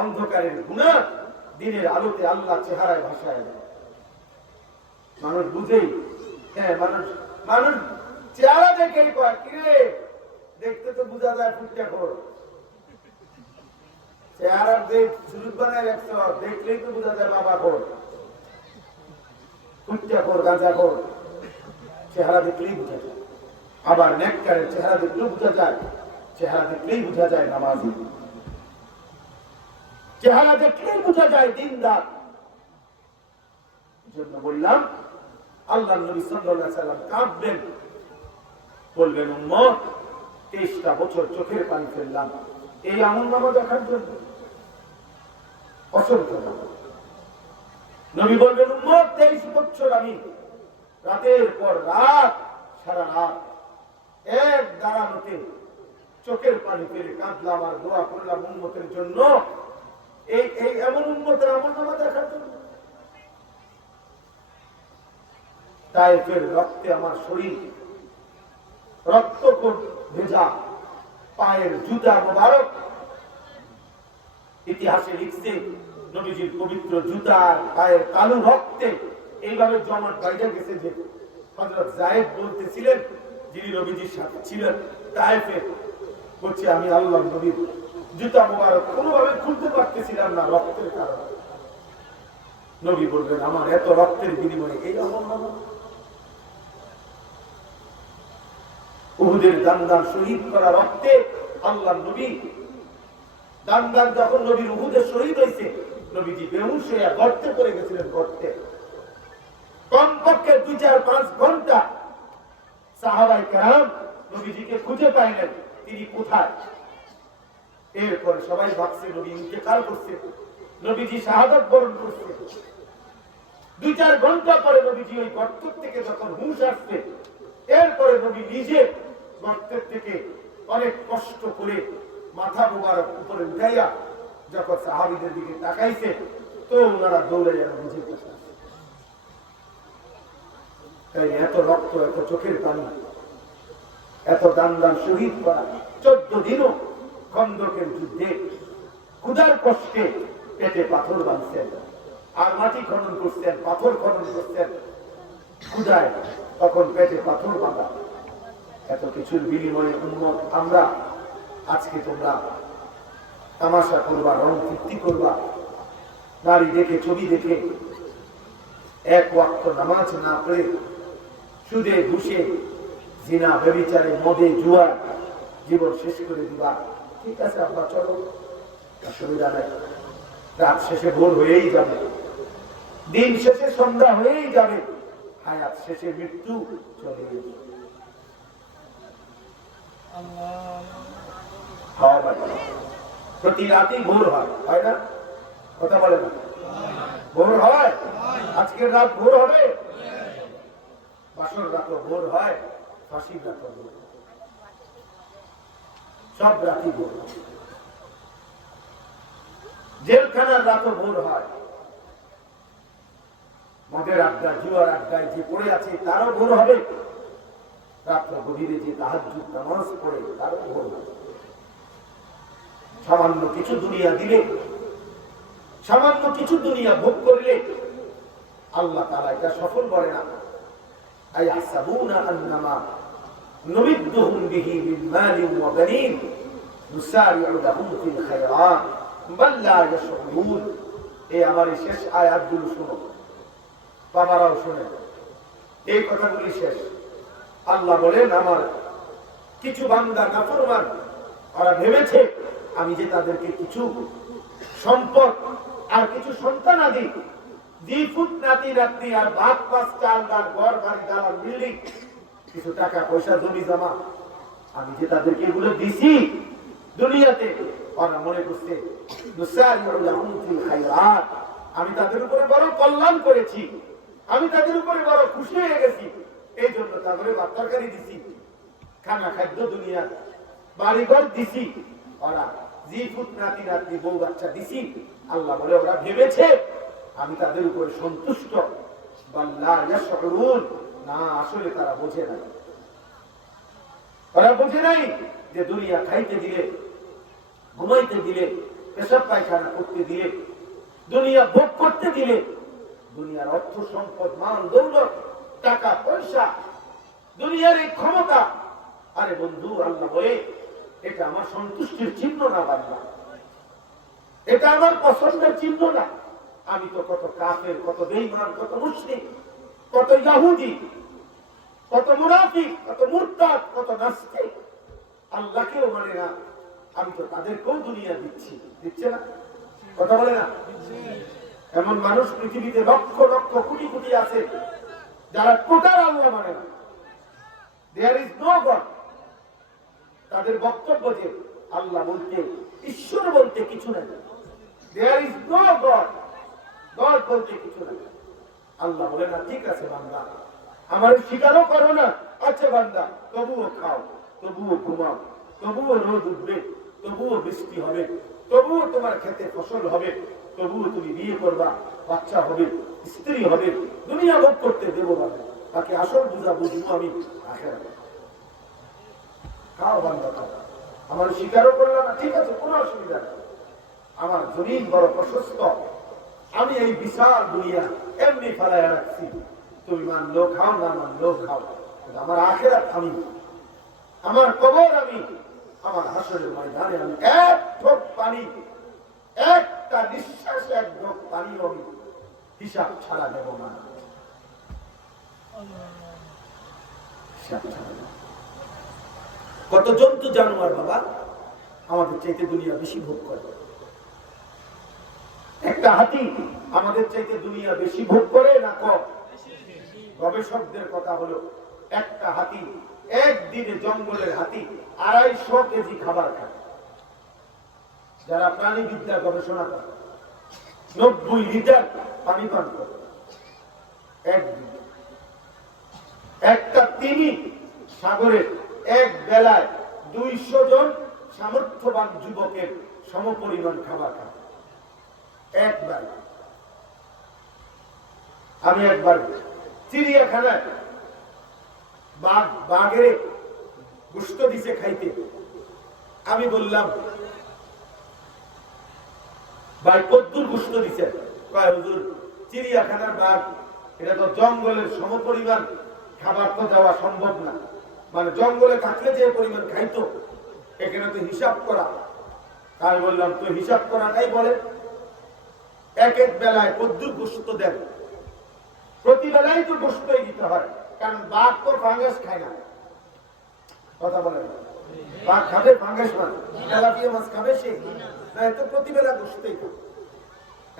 অন্ধকারের গুনাহ দিনের আলোতে আল্লাহ চেহারায় ভাসায় দেয়। মানুষ বুঝেই, হ্যাঁ, মানুষ চেহারা দেখেই কয়, কিরে দেখতে তো বোঝা যায় ফুটটা খোর, চেহারার দেখ সুযোগ বানায় রাখছ, দেখলেই তো বোঝা যায় বাবা খোর, ফুটটা খোর, গাঁজা খোর, চেহারা দেখলেই বোঝা যায়। আবার নেককারের চেহারা দেখলেও বোঝা যায়, চেহারা দেখলেই বোঝা যায় নামাজি, চেহারা দেখলেই বোঝা যায় দিনদার। জন্য বললাম, আল্লাহ নবী সাল্লাল্লাহু আলাইহি ওয়াসাল্লাম কাঁদবেন, বলবেন উম্মত 23টা বছর চোখের পানি ফেললাম এই আমলনামা দেখার জন্য, অসংখ্য। নবী বলবেন উম্মত 23 বছর আমি রাতের পর রাত, সারা রাত এক দাঁড়ানোতে চোখের পানি ফেলে কাঁদলাম আর দোয়া করলাম উম্মতের জন্য, এই এমন উম্মতের আমলনামা দেখার জন্য। তায়েফের রক্তে আমার শরীর, রক্ত ভেজা পায়ের জুতা মোবারক, ইতিহাসে লিখছে নবীজির পবিত্র জুতার পায়ের কালো রক্তে এইভাবে জমাট বাইরে গেছে যে হযরত যায়েদ বলতেছিলেন, যিনি নবীজির সাথে ছিলেন তায়েফে, বলছে আমি আল্লাহর নবীর জুতা মোবারক কোনোভাবে খুলতে পারতেছিলাম না রক্তের কারণে। নবী বলবেন আমার এত রক্তের বিনিময়ে এই আমলনামা। উহুদের দান শহীদ করা রক্তে আল্লাহর নবী দান যখন নবীর উহুদে শহীদ হয়েছে, নবীজি বেহুশ হয়ে গর্তে পড়ে গেছিলেন, গর্তে। কমপক্ষে 2-4-5 ঘন্টা সাহাবায়ে কেরাম নবীজিকে খুঁজে পাইলেন, তিনি কোথায়। এরপরে সবাই ভাবছে নবী ইন্তেকাল করছে, নবীজি শাহাদাত বরণ করছে। 2-4 ঘন্টা পরে নবীজি ওই গর্ত থেকে যখন হুঁশ আসছে, এরপরে নবী নিজে গর্তের থেকে অনেক কষ্ট করে মাথা মোবারক উপরে উঠাইয়া যখন সাহাবীদের দিকে তাকাইছে, তো ওনারা দৌড়াইয়া নবীজির কাছে। তাই এত রক্ত, এত চোখের পানি, এত দান শহীদ করা, 14 দিনও খন্দকের যুদ্ধে ক্ষুধার কষ্টে পেটে পাথর বাঁধছেন, আর মাটি খনন করছেন, পাথর খনন করছেন, ক্ষুধায় তখন পেটে পাথর বাঁধা। এত কিছুর বিনিময়ে উম্মত আমরা, আজকে তোমরা তামাশা করবা, রং ফির্তি করবা, নারী দেখে, ছবি দেখে, এক ওয়াক্ত নামাজ না পড়ে সুদে ঘুষে জিনা ব্যভিচারে মদে জুয়া জীবন শেষ করে দিবা। ঠিক আছে আব্বা, চলো, অসুবিধা নাই, রাত শেষে ভোর হয়েই যাবে, দিন শেষে সন্ধ্যা হয়েই যাবে, হায়াত শেষে মৃত্যু চলে যাবে। প্রতি রাতেই ভোর হয় না? কথা বলে না? ভোর হয়। আজকের রাত ভোর হবে, বাসর রাত ভোর হয়, ফাঁসির রাত ভোর, সব রাতই ভোর। জেলখানার রাত ভোর হয়, মদের আড্ডা জুয়ার আড্ডায় যে পড়ে আছে তারও ভোর হবে, রাত্র গভীরে যে তাহাজ্জুদ নামাজ পড়ে তারও ভোর হবে। সামান্য কিছু দুনিয়া দিলে, সামান্য কিছু দুনিয়া ভোগ করলে আল্লাহ তাআলা এটা সফল করে না। আয়াহসাবুনা আন্নামা নুমিদ্দুহুম বিহি মিন মালিন ওয়া বানিন নুসারি'ু লাহুম ফিল খায়রাত বাল লা ইয়াশউরুন। এই আমার শেষ আয়াতগুলো শুনো, বাবারাও শুনে, এই কথাগুলি শেষ। আল্লাহ বলেন, আমার কিছু বান্দা নাফরমান, ওরা ভেবেছে আমি যে তাদেরকে কিছু সম্পদ আর কিছু সন্তান আদি, দ্বিফুট নাতি নাতনি আর ভাত পাঁচ চাল ডাল ঘর বাড়ি দালান বিল্ডিং, কিছু টাকা পয়সা জমি জমা, আমি যে তাদেরকে এগুলো দিছি দুনিয়াতে, ওরা মনে করছে আমি তাদের উপরে বড় কল্যাণ করেছি, আমি তাদের উপরে বড় খুশি হয়ে গেছি, এই জন্য তাদের ভাত তরকারি দিছি, খানা খাদ্য দুনিয়ার বাড়িঘর দিছি, ওরা জিফুত নাতি নাতনি বউ বাচ্চা দিছি। আল্লাহ বলে ওরা ভেবেছে আমি তাদের উপরে সন্তুষ্ট, না, আসলে তারা বোঝে নাই। ওরা বোঝে নাই যে দুনিয়া খাইতে দিলে, ঘুমাইতে দিলে, পেশাব পায়খানা করতে দিলে, দুনিয়া ভোগ করতে দিলে, দুনিয়ার অর্থ সম্পদ মান দৌলত টাকা পয়সা দুনিয়ার এই ক্ষমতা, আরে বন্ধু আল্লাহ বলে এটা আমার সন্তুষ্টির চিহ্ন না, বান্দা এটা আমার পছন্দের চিহ্ন না। আমি তো কত কাফের, কত বেঈমান, কত মুশরিক, কত ইহুদি, কত মুনাফিক, কত মুরতাদ, কত নাস্তিক আল্লাহকেও মানে না, আমি তো তাদেরকেও দুনিয়া দিচ্ছি, দিচ্ছে না? কথা বলে না? এমন মানুষ পৃথিবীতে লক্ষ লক্ষ কোটি কোটি আছে যারা টোটাল আল্লাহ মানে না, দেয়ার ইজ নো গড। তাদের বক্তব্য যে আল্লাহ বলতে, ঈশ্বর বলতে কিছু নাই, there is no God, God বলতে কিছু নাই। আল্লাহ বলে না, ঠিক আছে বান্দা, আমার স্বীকারও করো না, আচ্ছা বান্দা, তবুও খাও, তবুও ঘুমাও, তবুও রোদ উঠবে, তবুও বৃষ্টি হবে, তবুও তোমার খেতে ফসল হবে, তবুও তুমি বিয়ে করবা, বাচ্চা হবে, স্ত্রী হবে, দুনিয়া ভোগ করতে দেবো না, তাকে আসল বুঝা বুঝবো আমি আখেরাত। খাও বান্দা খাও, আমার স্বীকারও করলাম না, ঠিক আছে, কোনো অসুবিধা নেই, আমার জমিন বড় প্রশস্ত, আমি এই বিশাল দুনিয়া এমনি ফেলায় রাখছি, তুমি মানলো খাও, না মানলো খাও, আমার আখেরাত আমি, আমার কবর আমি, আমার হাসরের ময়দানে আমি এক ঢোক পানি, একটা নিঃশ্বাস, এক ঢোক পানি আমি হিসাব ছাড়া দেব না, হিসাব ছাড়া। কত জন্তু জানোয়ার বাবা আমাদের চাইতে দুনিয়া বেশি ভোগ করে, একটা হাতি আমাদের চাইতে দুনিয়া বেশি ভোগ করে না কম? গবেষকদের কথা হলো একটা হাতি একদিনে, জঙ্গলের হাতি 250 কেজি খাবার খায়। যারা প্রাণীবিদ্যা গবেষণা করে 90 লিটার পানি পান করে একদিন। একটা তিমি সাগরের এক বেলায় 200 জন সামর্থ্যবান যুবকের সমপরিমাণ খাবার খায় একবার। আমি একবার চিড়িয়াখানায় বাঘের গোশত দিছে খাইতে, আমি বললাম ভাই কদ্দুর গোশত দিছে? কয় হুজুর চিড়িয়াখানার বাঘ, এটা তো জঙ্গলের সমপরিমাণ খাবার তো দেওয়া সম্ভব না, মানে জঙ্গলে থাকলে যে পরিমাণ খাইতো এখানে তো হিসাব করা। আমি বললাম তো হিসাব করাটাই বলে, এক এক বেলায় কদ্দুর গোশত দেন, প্রতি বেলায় তো গোশতই দিতে হয়, কারণ বাঘ তো ফাঙ্গাস খায় না। কথা বলে না, বাঘ খাবে ফাঙ্গাস, মানে তেলাপিয়া মাছ খাবে সে না, তো প্রতি বেলা গোশতই খাবে।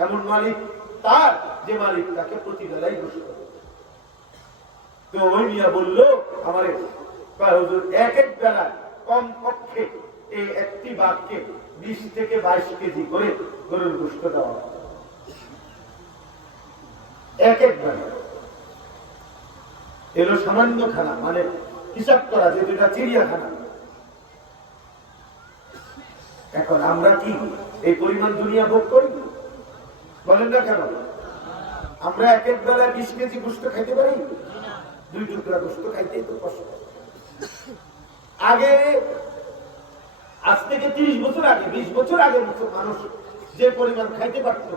এমন মালিক তার যে মালিক তাকে প্রতিবেলাই গোসল করে। তো ওই মিয়া বললো আমারে, হুজুর এক এক বেলায় কম পক্ষে এই একটি বাঘকে 20 থেকে 22 কেজি করে গরুর গোশত দেওয়া হয় এক এক বেলায়। এলো সামান্য খানা, মানে হিসাব করা যে দুটা চিড়িয়াখানা। এখন আমরা কি এই পরিমাণ দুনিয়া ভোগ করি? বলেন না কেন? আমরা এক এক বেলায় 20 কেজি গোশত খাইতে পারি? 2 টুকরা গোশত খাইতেই তো কষ্ট। আগে, আজ থেকে 30 বছর আগে, 20 বছর আগে মানুষ যে পরিমাণ খাইতে পারত,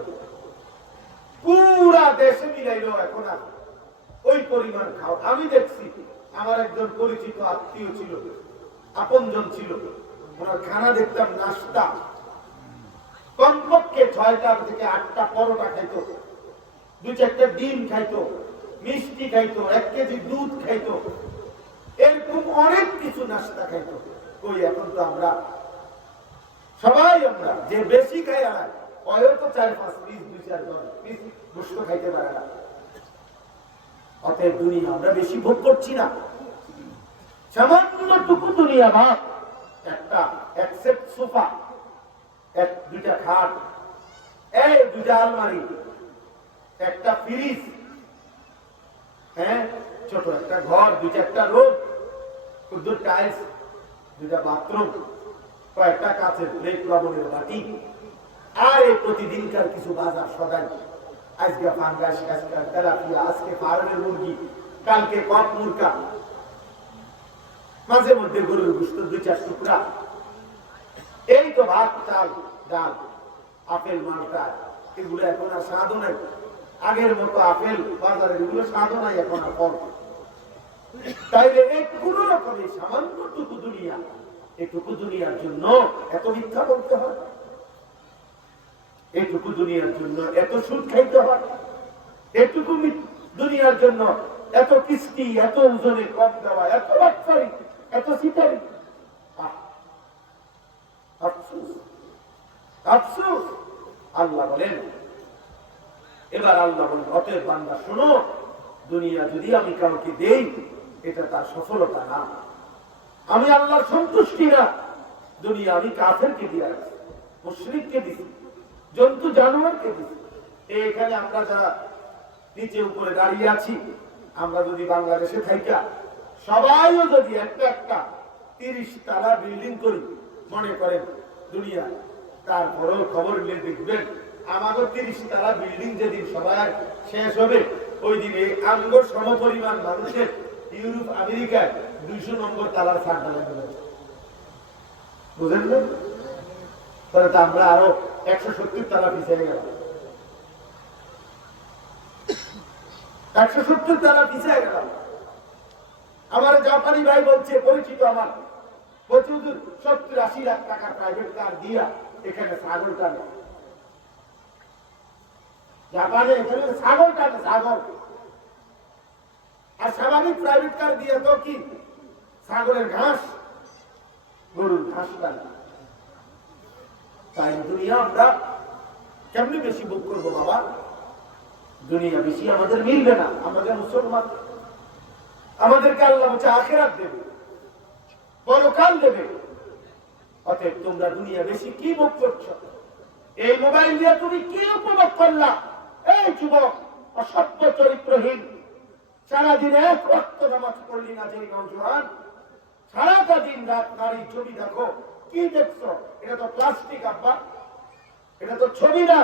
পুরা দেশে মিলাইলো এখন আর ওই পরিমাণ খাও। আমি দেখছি আমার একজন পরিচিত আত্মীয় ছিল, আপনজন ছিল, ওনার খানা দেখতাম নাস্তা কমপক্ষে 6টা থেকে 8টা পরোটা খাইতো, 2-4টা ডিম খাইতো, মিষ্টি খাইতো, 1 কেজি দুধ খাইতো, এরকম অনেক কিছু নাস্তা খাইতো। ওই এখন তো আমরা সবাই, আমরা যে বেশি খাই আর হয়তো 4-5 পিস, 2-4 পিস গোশত খাইতে পারে না। অতএব দুনিয়া আমরা বেশি ভোগ করছি না। সামান্যটুকু দুনিয়া ভাব, একটা একসেট সোফা, 2টা খাট, 2টা আলমারি, একটা ফ্রিজ, ছোট একটা ঘর, 2-4টা রুম, 2 টাইলস, 2টা বাথরুম, কয়েকটা কাঁচের প্লেট, লবণের বাটি, আর এই প্রতিদিনকার কিছু বাজার সদাই। আজকে পাঙ্গাস, কাঁচকা, তেলাপিয়া, আজকে ফার্মের মুরগি, কালকে কক মুরগা, মাঝে মধ্যে গরুর গোশত 2-4 টুকরা। এই তো ভাত, চাল, ডাল, আপেল, মালটা, এগুলো এখন আর স্বাদও নাই। আগের মতো আপেল বাজারের এগুলো স্বাদও নাই এখন আর ফল। তাইলে এই কোন রকমের সামান্যটুকু দুনিয়া, এটুকু দুনিয়ার জন্য এত মিথ্যা বলতে হয়? এটুকু দুনিয়ার জন্য এত সুদ খাইতে হয়? এটুকু দুনিয়ার জন্য এত কিস্তি, এত ওজনে কম দেওয়া, এত বাচ্চারি, এত সিটারি? আফসোস, আফসোস। আল্লাহ বলেন, এবার আল্লাহ বলেন, অতএব বান্দা শোনো, দুনিয়া যদি আমি কাউকে দেই এটা তার সফলতা না, আমি আল্লাহর সন্তুষ্টি না। দুনিয়া আমি কাফেরকে দিয়ে আসছি, মুশরিককে দিছি, জন্তু জানোয়ারকে দিছি। এখানে আমরা যারা নিচে উপরে দাঁড়িয়ে আছি, আমরা যদি বাংলাদেশে থাইকা সবাইও যদি একটা একটা 30 তলা বিল্ডিং করি মনে করেন দুনিয়া, তারপরেও খবর নিয়ে দেখবেন আমাদের 30 তলা বিল্ডিং যেদিন সবার শেষ হবে, ওই দিনে আঙ্গুর সমপরিমাণ মানুষের ইউরোপ আমেরিকায় 200 নম্বর তালার ফাঁকা লাগবে। বুঝলেন না? তাহলে তো আমরা আরো 170 তলা পিছিয়ে গেলাম। 170 তলা পিছিয়ে গেলাম। আমার জাপানি ভাই বলছে, পরিচিত আমার, 70-80 লাখ টাকা প্রাইভেট কার দিয়া এখানে ছাগল টানে। জাপানে এখানে ছাগল টানে, ছাগল। আর স্বাভাবিক প্রাইভেট কার দিয়ে তো কি ছাগলের ঘাস, গরুর ঘাস টানে। তাই দুনিয়া আমরা কেমনি বেশি ভোগ করবো বাবা? দুনিয়া বেশি আমাদের মিলবে না। আমাদের মুসলমান, আমাদেরকে আল্লাহ বলছে আখিরাত দেবে, পরকাল দেবে। অতএব তোমরা দুনিয়া বেশি কি ভোগ করছো? এই মোবাইল দিয়ে তুমি কি উপভোগ করলা? এই যুবক, অসভ্য চরিত্রহীন, সারাদিন এক রক্ত নামাজ পড়লি না যে নওজোয়ান, সারাটা দিন রাত নারীর ছবি দেখো। কি দেখছো? এটা তো প্লাস্টিক আব্বা, এটা তো ছবি না,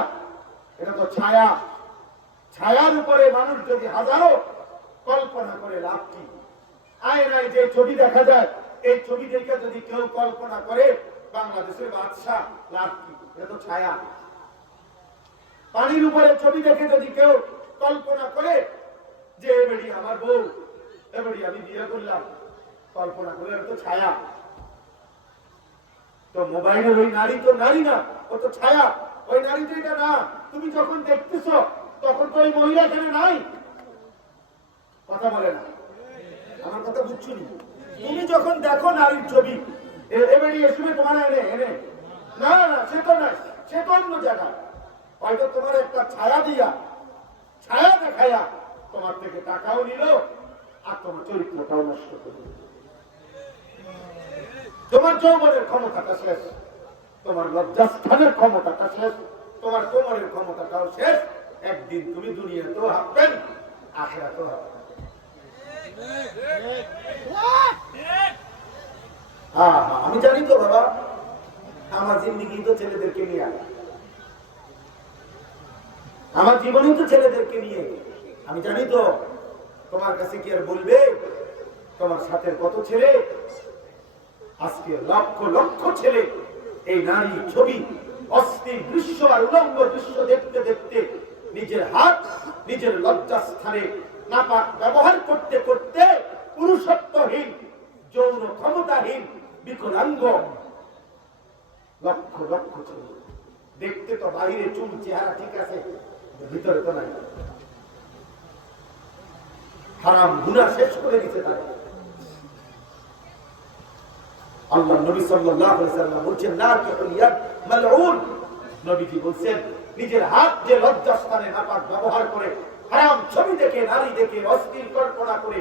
এটা তো ছায়া। ছায়ার উপরে মানুষ যদি হাজারো কল্পনা করে লাভ কি? আয়নায় যে ছবি দেখা যায়, এই ছবি দেখে যদি কেউ কল্পনা করে বাংলাদেশের বাদশাহ, লাভ কি? এটা তো ছায়া। পানির উপরে ছবি দেখে যদি কেউ কল্পনা করে যে এবারে আমার বউ, এবারে আমি বিয়ে করলাম, কল্পনা করে, এটা তো ছায়া। তো মোবাইলের ওই নারী তো নারী না, ও তো ছায়া। ওই নারী তো এটা না। তুমি যখন দেখতেছ তখন তো ওই মহিলা এখানে নাই। কথা বলে না, আমার কথা বুঝছো নি? তুমি যখন দেখো নারীর ছবি, এবারে এসবে তোমার এনে এনে, না না, সে তো নাই, সে তো অন্য জায়গায়। হয়তো তোমার একটা ছায়া দিয়া, ছায়া দেখাইয়া তোমার থেকে টাকাও নিল আর তোমার চরিত্রটাও নষ্ট করল। তোমার যৌবনের ক্ষমতাটা শেষ, তোমার লজ্জাস্থানের ক্ষমতাটা শেষ, তোমার কোমরের ক্ষমতাটাও শেষ। একদিন তুমি দুনিয়াতেও হাঁটবেন, আখিরাতেও হাঁটবেন। আমি জানি তো বাবা, আমার জিন্দিগি তো ছেলেদেরকে নিয়ে, আমার জীবনই তো ছেলেদেরকে নিয়ে। আমি জানি তো তোমার কাছে কি আর বলবে তোমার সাথে কত ছেলে, আজকে লক্ষ লক্ষ ছেলে এই নারী ছবি, অস্থির দৃশ্য আর উলঙ্গ দৃশ্য দেখতে দেখতে নিজের হাত নিজের লজ্জাস্থানে নাপাক ব্যবহার করতে করতে পুরুষত্বহীন, যৌন ক্ষমতাহীন, বিকলাঙ্গ লক্ষ লক্ষ ছেলে। দেখতে তো বাইরে চুল চেহারা ঠিক আছে, ভিতরে তো নাই। হারাম গুনাহ শেষ করে দিতে তারা। আল্লাহ নবী সাল্লাল্লাহু আলাইহি ওয়াসাল্লাম বলেছেন নাকিহুল ইয়াদ মালউন। নবীজি বলেন নিজের হাত যে লজ্জাস্থানে নাপাক ব্যবহার করে, হারাম ছবি দেখে, নারী দেখে, অশ্লীল কল্পনা করে,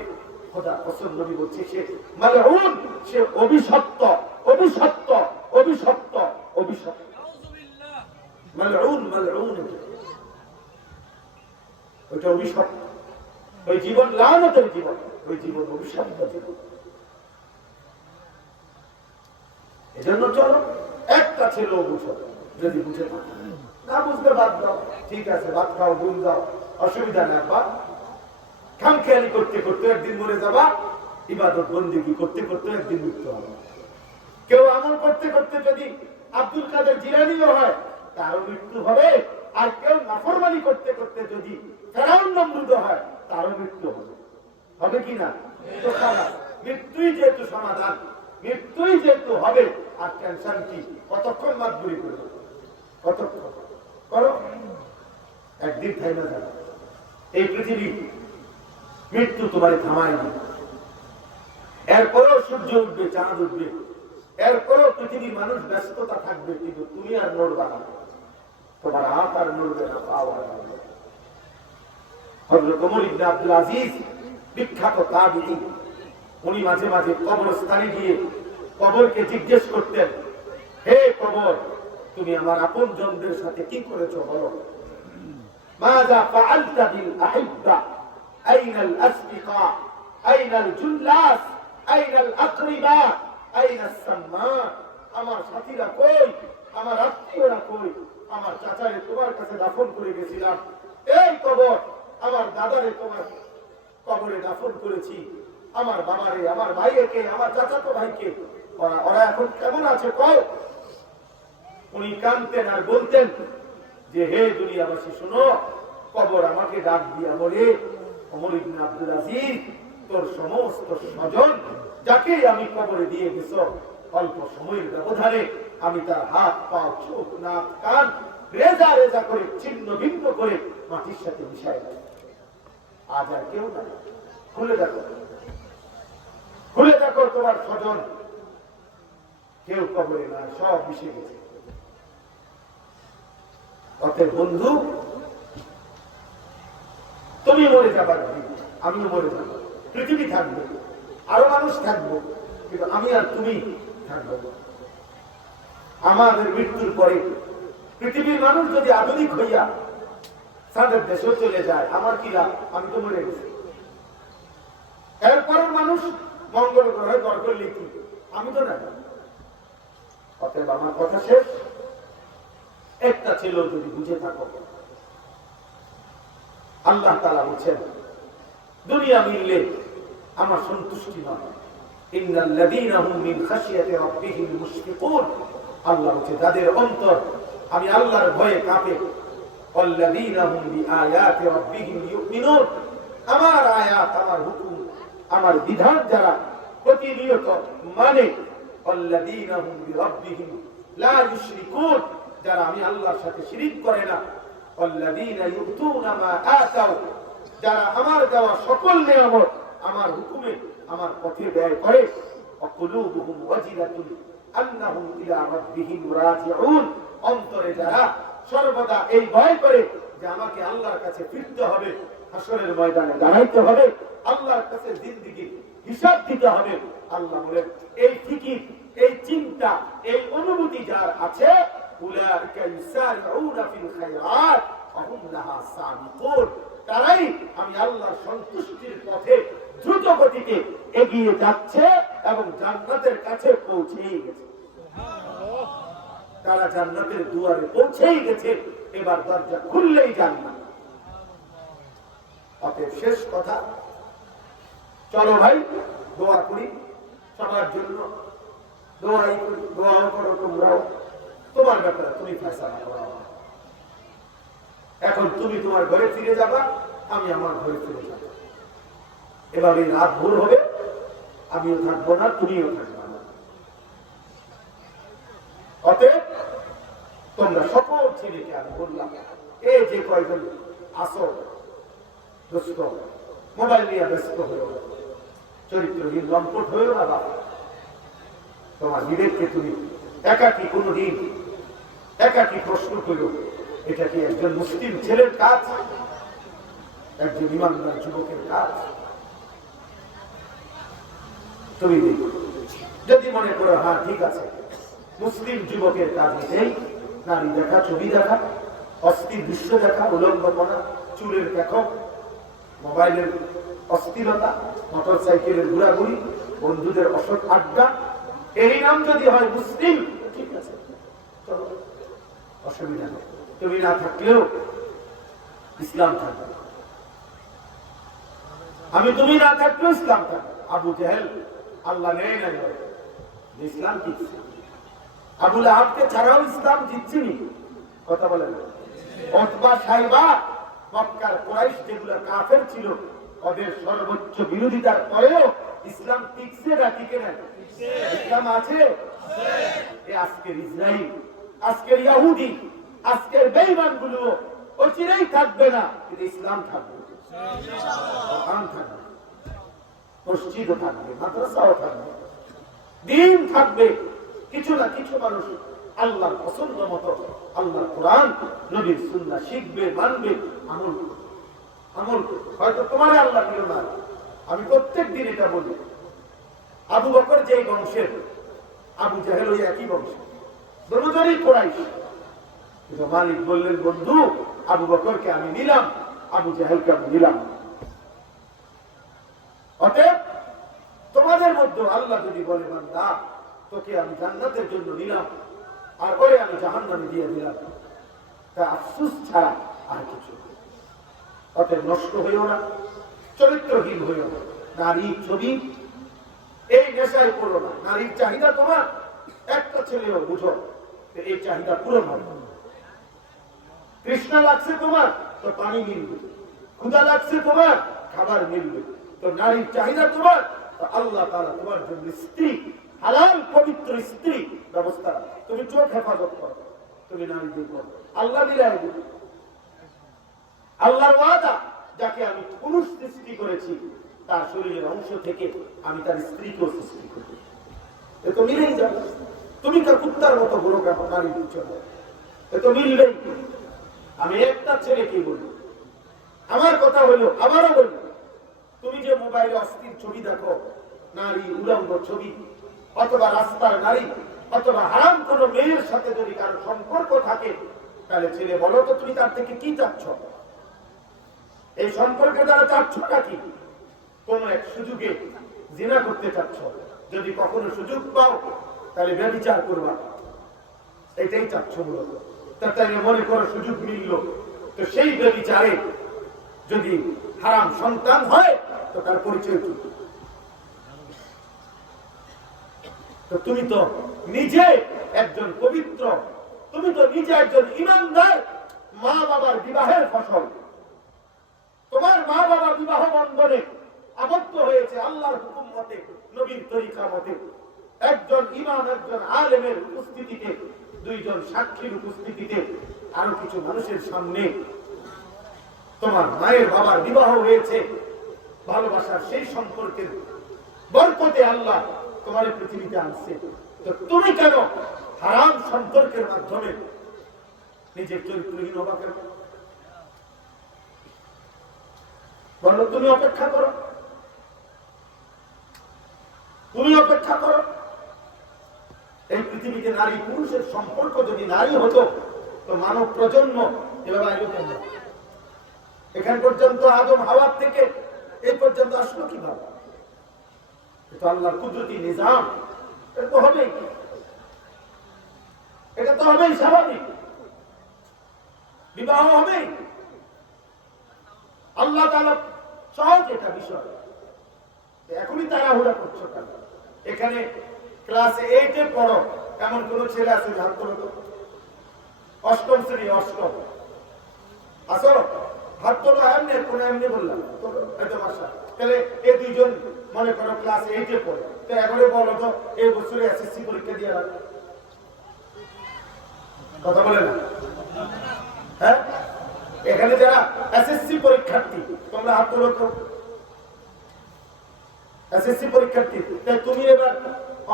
খোদা কসম নবী বলছে সে মালউন, সে অভিশপ্ত, অভিশপ্ত, অভিশপ্ত, অভিশপ্ত। মালউন, মালউন, ওইটা অভিশপ্ত। ওই জীবন লানতের জীবন, ওই জীবন অভিশপ্ত জীবন। এজন্য চলো একটা ছেলেও বুঝো, যদি বুঝে না বুঝতে বাদ দাও, ঠিক আছে, ভাত খাও, গুণ দাও, অসুবিধা না। বাদ খামখেয়ালি করতে করতে একদিন মরে যাবা, ইবাদত বন্দেগী করতে করতে একদিন মৃত্যু হবে। কেউ আমল করতে করতে যদি আব্দুল কাদের জিলানীও হয়, তারও মৃত্যু হবে। আর কেউ নাফরমানি করতে করতে যদি ফেরাউন নমরুদ হয়, তারও মৃত্যু হবে। হবে কি না? তো খারাপ, মৃত্যুই যেহেতু সমাধান, মৃত্যুই যেহেতু হবে, আর টেনশন কি? কতক্ষণ মাতবুরি করবে? কতক্ষণ করো, একদিন থাইমা যাবে। এই পৃথিবী মৃত্যু তোমার থামায় না। এরপরেও সূর্য উঠবে, চাঁদ উঠবে, এরপরেও পৃথিবীর মানুষ ব্যস্ততা থাকবে, কিন্তু তুমি আর নড়বা না, তোমার হাত আর নড়বে না, পাও আর নড়বে। হযরত ওমর ইবনে আব্দুল আজিজ বিখ্যাত তাবিঈ, উনি মাঝে মাঝে কবরস্থানে গিয়ে কবরকে জিজ্ঞেস করতেন, হে কবর, তুমি আমার আপনজনদের সাথে কি করেছো বলো। মাযা ফাআলতা বিল আহিব্বা, আইনাল আসবিকা, আইনাল জুল্লাস, আইনাল আকরিবা, আইনাস সাম্মা। আমার সাথীরা কই, আমার আত্মীয়রা কই? আমার চাচারে তোমার কাছে দাফন করে গেছিলাম, এই কবর আমার দাদারে তোমার কবরে দাফন করেছি, আমার বাবারে, আমার ভাইকে, আমার চাচাতো ভাইকে, ওরা এখন কেমন আছে কও? উনি কাঁদতেন আর বলতেন যে হে দুনিয়াবাসী শোনো, কবর আমাকে ডাক দিয়া বলে, ওমর ইবনে আব্দুল আজিজ, তোর সমস্ত স্বজন যাকে আমি কবরে দিয়ে গেছ, অল্প সময়ের ব্যবধানে আমি তার হাত, পা, চোখ, নাক, কান রেজা রেজা করে ছিন্ন ভিন্ন করে মাটির সাথে মিশাই দেয়। আজ আর কেউ না। খুলে দেখো, খুলে দেখো তোমার স্বজন, কেউ কবরে না, সব মিশে গেছে। অতএব বন্ধু, তুমি মরে যাবার, আমিও মরে যাব, পৃথিবী থাকবে, আরো মানুষ থাকবো, কিন্তু আমি আর তুমি থাকবো। আমাদের মৃত্যুর পরে পৃথিবীর মানুষ যদি আধুনিক হইয়া তাদের দেশেও চলে যায়, আমার কি লাভ? আমি তো মরে গেছি। এরপরের মানুষ মঙ্গল গ্রহে গড় করলে কি? আমি তো না। অতএব আমার কথা শেষ, একটা ছেলেও যদি বুঝে থাকো, আল্লাহ তাআলা বলেন দুনিয়া মিললে আমার সন্তুষ্টি নয়। ইন্নাল্লাযীনা হুম মিন খাশিয়াতি রাব্বিহিম মুশফিকুন। আল্লাহ বলেন যাদের অন্তর আমি আল্লাহর ভয়ে কাঁপে, ওয়াল্লাযীনা হুম বিআয়াতি রাব্বিহিম ইউমিনুন। আমার আয়াত, আমার হুকুম, আমার বিধান যারা প্রতিনিয়ত মানে, ওয়াল্লাযীনা হুম বিরাব্বিহিম লা ইউশরিকুন, যারা আমি আল্লাহর সাথে শিরিক করে না, ওয়াল্লাযীনা ইউতুনা মা আতাউ, যারা আমার দেওয়া সকল নিয়ামত আমার হুকুমে আমার পথে ব্যয় করে, ওয়াকুলুবুহুম ওয়াজিলাতুন আন্নাহুম ইলা রাব্বিহিম রাজিউন, অন্তরে যারা সর্বদা এই ভয় করে যে আমাকে আল্লাহর কাছে ফিরতে হবে, হাসরের ময়দানে দাঁড়াইতে হবে, আল্লাহর কাছে জিন্দেগি হিসাব দিতে হবে। আল্লাহ বলেন এই ফিকির, এই চিন্তা, এই অনুভূতি যার আছে উলাইকা ইউসারিউনা ফিল খায়রাত ওয়া হুম লাহা সাবিকুন, তারাই আমি আল্লাহর সন্তুষ্টির পথে দ্রুত গতিতে এগিয়ে যাচ্ছে এবং জান্নাতের কাছে পৌঁছেই গেছে। তারা জান্নাতের দুয়ারে পৌঁছেই গেছে, এবার দরজা খুললেই জান্নাত। অতএব শেষ কথা, চলো ভাই দোয়া করি সবার জন্য, দোয়া করো তোমরাও, তোমার ব্যাপারে তুমি ফয়সালা করো। এখন তুমি তোমার ঘরে ফিরে যাবা, আমি আমার ঘরে ফিরে যাব। এভাবে রাত ভোর হবে, আমিও থাকবো না, তুমিও থাকবে না। অতএব তোমরা সকল ছেলেকে আমি বললাম, এই যে কয়জন আসো দোস্ত, মোবাইল নিয়ে ব্যস্ত হয়েও চরিত্রহীন লম্পট হয়েও না বাবা। তোমার বিবেককে তুমি একাকি কোনদিন একাকি প্রশ্ন করো, এটা কি একজন মুসলিম ছেলের কাজ, একজন ইমানদার যুবকের কাজ? তুমি যদি মনে করো হ্যাঁ ঠিক আছে, মুসলিম যুবকের কাজ এটাই, নারী দেখা, ছবি দেখা, অস্থির দৃশ্য দেখা, উলঙ্গপনা, চুলের দেখো, মোবাইলের অস্থিরতা, মোটর সাইকেলের ঘোরাঘুরি, বন্ধুদের অসৎ আড্ডা, এই নাম যদি হয় মুসলিম, ঠিক আছে, অসুবিধা নেই। তুমি না থাকলেও ইসলাম থাকবে, আমি তুমি না থাকলেও ইসলাম থাকবে। আবু জেহেল আল্লাহ নেয় না, ইসলাম জিতছে। আবু লাহাবকে ছাড়াও ইসলাম জিতছিনি, কথা বলেন। উতবা সাইবা মক্কার কুরাইশ যেগুলো কাফের ছিল, ওদের সর্বোচ্চ বিরোধিতার পরেও ইসলাম টিকছে না টিকে না? ইসলাম আছে। আজকের ইসরায়েল, আজকের ইহুদি, আজকের বেঈমান গুলো অচিরেই থাকবে না, কিন্তু ইসলাম থাকবে, কোরআন থাকবে, মসজিদও থাকবে, মাদ্রাসাও থাকবে, দিন থাকবে। কিছু না কিছু মানুষ আল্লাহর পছন্দ মতো আল্লাহর কোরআন নবীর সুন্নাহ শিখবে, মানবে, আমল আমল। হয়তো তোমার আল্লাহ দিল না, আমি প্রত্যেক দিন এটা বলি। আবু বকর যেই বংশের, আবু জাহেল ওই একই বংশের, দুজনেই কুরাইশ। কিন্তু মালিক বললেন বন্ধু আবু বকরকে আমি নিলাম, আবু জাহেলকে আমি নিলাম। অতএব তোমাদের মধ্যে আল্লাহ যদি বলে বান্দা তোকে আমি জান্নাতের জন্য নিলাম আর পরে আমি জাহান্নামে দিয়ে দিলাম, তা আফসোস ছাড়া আর কিছু। অতএব নষ্ট হইও না, চরিত্রহীন হইও না, নারী ছবি এই নেশায় পড়ো না। নারীর চাহিদা তোমার একটা ছেলেও বুঝো এই চাহিদা পূরণ হবে। তৃষ্ণা লাগছে তোমার তো পানি মিলবে, ক্ষুধা লাগছে তোমার খাবার মিলবে। তো নারীর চাহিদা তোমার, তো আল্লাহ তাআলা তোমার জন্য স্ত্রী, হালাল পবিত্র স্ত্রী ব্যবস্থা। তুমি চোখ হেফাজত করো, তুমি নারী দিয়ে করো, আল্লাহ মিলাই দেবে। আল্লাহর ওয়াদা, যাকে আমি পুরুষ সৃষ্টি করেছি তার শরীরের অংশ থেকে আমি তার স্ত্রীকেও সৃষ্টি করি। এ তো মিলেই যাবে। তুমি তো কুত্তার মতো বড় নারীর পিছনে, এ তো মিলবেই। আমি একটা ছেলেকে বলি, আমার কথা হলো, আবারও বলি, তুমি যে মোবাইলে অস্থির ছবি দেখো, নারী উলঙ্গ ছবি, অথবা রাস্তার নারী, অথবা হারাম কোন মেয়ের সাথে যদি কারো সম্পর্ক থাকে, তাহলে ছেলে বলো তো তুমি তার থেকে কি চাচ্ছ? এই সম্পর্কে দ্বারা চাচ্ছটা কি? কোন এক সুযোগে জিনা করতে চাচ্ছ, যদি কখনো সুযোগ পাও তাহলে ব্যভিচার করবা, এটাই চাচ্ছ মূলত। তাহলে মনে করো সুযোগ মিলল, তো সেই ব্যভিচারে যদি হারাম সন্তান হয় তো তার পরিচয় কি? তো তুমি তো নিজে একজন পবিত্র, তুমি তো নিজে একজন ইমানদার, মা বাবার বিবাহের ফসল। তোমার মা বাবা বিবাহ বন্ধনে আবদ্ধ হয়েছে আল্লাহর হুকুম মতে, নবীর তরিকা মতে, একজন ইমাম, একজন আলেমের উপস্থিতিতে, দুইজন সাক্ষীর উপস্থিতিতে, আরো কিছু মানুষের সামনে তোমার মায়ের বাবার বিবাহ হয়েছে। ভালোবাসার সেই সম্পর্কের বরকতে আল্লাহ তোমার পৃথিবীতে আনছে। তো তুমি কেন হারাম সম্পর্কের মাধ্যমে নিজের চরিত্রহীন হবা কেন? বলো, তুমি অপেক্ষা করো, তুমি অপেক্ষা করো। এই পৃথিবীতে নারী পুরুষের সম্পর্ক যদি নারী হতো তো মানব প্রজন্ম এভাবে আইলো কেন? এখান পর্যন্ত আদম হাওয়ার থেকে এই পর্যন্ত আসলো কিভাবে? এটা আল্লাহর কুদরতি নিজাম। এটা তো হবেই, এটা তো হবেই, স্বাভাবিক। বিবাহ হবেই। আল্লাহ তাআলা সহজ এটা বিষয়। এখনই তাড়াহুড়া করছো কেন? এখানে ক্লাস 8 এ পড়ো এমন কোন ছেলে আছে হাত তোলো তো? অষ্টম শ্রেণী, অষ্টম আসো, হাত তোলো। এমনি কোন এমনি বললাম তো মাসা, তাহলে এই দুইজন মনে করো ক্লাস 8 এ পড়ে, তো এবারে বলো তো এই বছরে এসএসসি পরীক্ষা দিয়ে রাখো। কথা বলে না? হ্যাঁ, এখানে যারা এসএসসি পরীক্ষার্থী তোমরা হাত তোলো তো। এসএসসি পরীক্ষার্থী, তাই তুমি এবার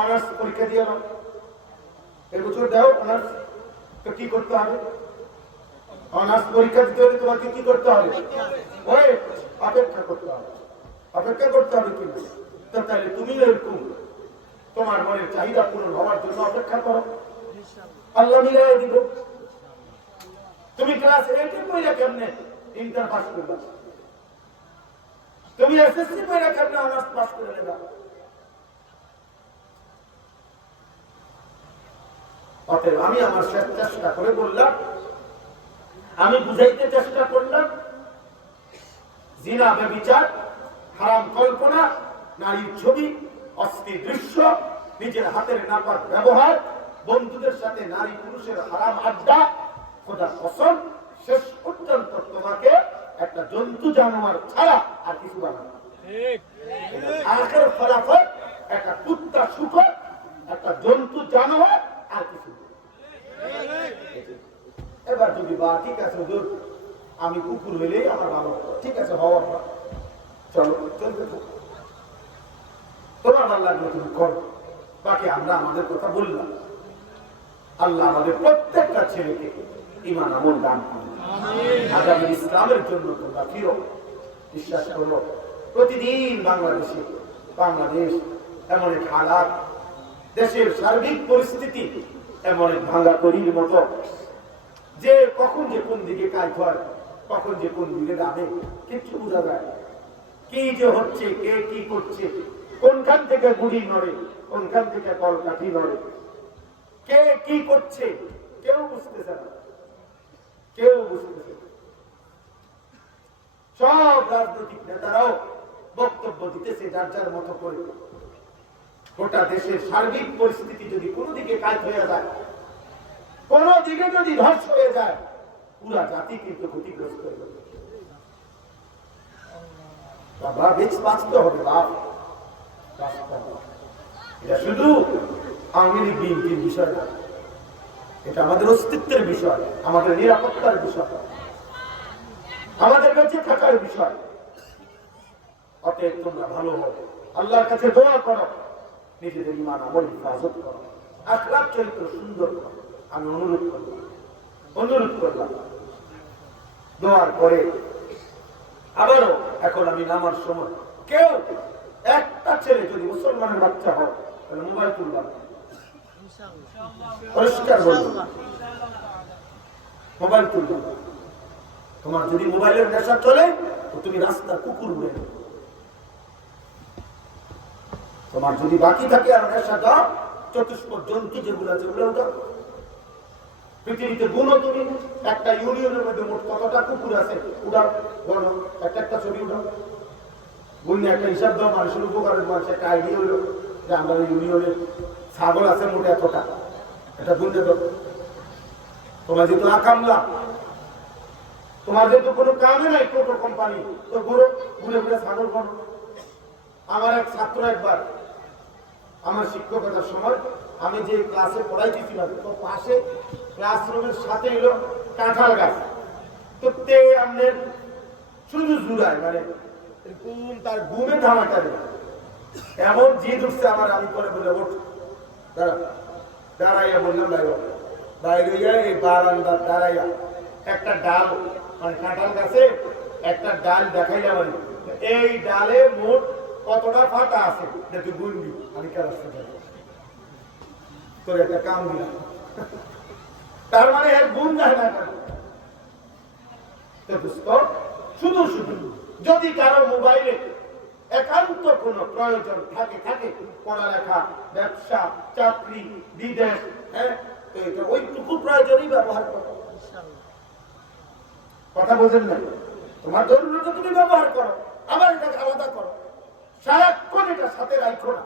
অনার্স পরীক্ষা দিয়ে নাও। এবছর দাও অনার্স, তো কি করতে হবে? অনার্স পরীক্ষা দিতে হলে তোমাকে কি করতে হবে? ওই অপেক্ষা করতে হবে। অপেক্ষা করতে হবে কি? তো তাহলে তুমি এরকম তোমার মনের চাহিদা পূরণ হওয়ার জন্য অপেক্ষা করো, আল্লাহ মিলাই দিব। তুমি ক্লাস 8 এ পড়া কেমনে ইন্টার পাস করবে? তুমি এসএসসি পড়া কেমনে অনার্স পাস করে নেবা? অতএব আমি আমার চেষ্টা করে বললাম, আমি বুঝাইতে চেষ্টা করলাম, জিনা, ব্যভিচার, হারাম কল্পনা, নারীর ছবি, অশ্লীল দৃশ্য, নিজের হাতের নাপাক ব্যবহার, বন্ধুদের সাথে নারী পুরুষের হারাম আড্ডা, খোদার কসম শেষ পর্যন্ত তোমাকে একটা জন্তু জানোয়ার ছাড়া আর কিছু বানাবে। আখের ফলাফল একটা কুত্তা শুকর, একটা জন্তু জানোয়ার, আর কিছু। এবার যদি বা ঠিক আছে হুজুর আমি কুকুর হইলেই আমার ভালো, ঠিক আছে হওয়ার পর চলো চলবে, তোমার ভালো লাগলো তুমি করো, বাকি আমরা আমাদের কথা বললাম। আল্লাহ আমাদের প্রত্যেকটা ছেলেকে ঈমান আমল দান করুন, আগামী ইসলামের জন্য তোমরা ফিরো। বিশ্বাস করো, প্রতিদিন বাংলাদেশ এমন এক হালাত, দেশের সার্বিক পরিস্থিতি এমন এক ভাঙা তরির মতো যে কখন যে কোন দিকে কাজ হয়, কখন যে কোন দিকে যাবে কিচ্ছু বোঝা যায়। কি যে হচ্ছে, কে কি করছে, কোনখান থেকে গুড়ি নড়ে, কোনখান থেকে কলকাঠি নড়ে, কে কি করছে কেউ বুঝতেছে না, কেউ বুঝতেছে না। সব রাজনৈতিক নেতারাও বক্তব্য দিতেছে যার যার মতো করে। গোটা দেশের সার্বিক পরিস্থিতি যদি কোনো দিকে কাজ হয়ে যায়, কোন দিকে যদি ধস হয়ে যায়, পুরা জাতি কিন্তু ক্ষতিগ্রস্ত হয়ে যাবে। বাবা বেশ বাঁচতে হবে, বাপ এটা শুধু আওয়ামী লীগ বিএনপির বিষয় না, এটা আমাদের অস্তিত্বের বিষয়, আমাদের নিরাপত্তার বিষয়, আমাদের বেঁচে থাকার বিষয়। অতএব তোমরা ভালো হবে, আল্লাহর কাছে দোয়া করো, নিজেদের ঈমান আমল হিফাজত করো, আখলাক চরিত্র সুন্দর করো। আমি অনুরোধ করলাম দোয়ার পরে আবারও এখন আমি নামার সময় কেউ একটা ছেলে যদি মুসলমানের বাচ্চা হয় তাহলে মোবাইল তুললাম, পরিষ্কার বলবো মোবাইল তুললাম। তোমার যদি মোবাইলের নেশা চলে তো তুমি রাস্তার কুকুর হয়ে যাবে। তোমার যদি বাকি থাকে আর নেশা দাও, চতুষ্পদ জন্তু যেগুলো আছে ওগুলো উঠাও। পৃথিবীতে গুণও তুমি একটা ইউনিয়নের মধ্যে মোট কতটা কুকুর আছে উঠাও, গণ একটা ছবি উঠাও, গুণে একটা হিসাব দাও, মানুষের উপকারের মানুষ একটা আইডিয়া হইল যে আমরা ইউনিয়নে ছাগল আছে মোটে এতটা, এটা গুণে দাও। তোমার যেহেতু আকামলা, তোমার যেহেতু কোনো কামে নাই, টোটো কোম্পানি, তো ঘুরে ঘুরে ঘুরে ছাগল গণ। আমার এক ছাত্র একবার আমার শিক্ষকতার সময় আমি যে ক্লাসে পড়াইতেছিলাম তো পাশে ক্লাসরুমের সাথে এলো কাঁঠাল গাছ, তো তে আমাদের শুধু জুড়ায় মানে তার ঘুমে ধামাটা এমন জিদ উঠছে আমার, আমি পরে বলে ওঠ দাঁড়াইয়া বললাম বাইরে হইয়া এই বারান্দার দাঁড়াইয়া একটা ডাল মানে কাঁঠাল গাছে একটা ডাল দেখাইলাম আমি, এই ডালে মোট কতটা ফাটা আছে দেখি গুনবি, আমি কে রাস্তা যাবো তোর একটা কাম দিলাম। তার মানে এর গুণ যায় না কেন? শুধু শুধু যদি কারো মোবাইলে একান্ত কোন প্রয়োজন থাকে পড়ালেখা, ব্যবসা, চাকরি, বিদেশ, হ্যাঁ, তো এটা ওইটুকু প্রয়োজনই ব্যবহার করো। কথা বোঝেন না? তোমার জরুরত তুমি ব্যবহার করো, আবার এটাকে আলাদা করো। সারাক্ষণ এটা সাথে রাখো না,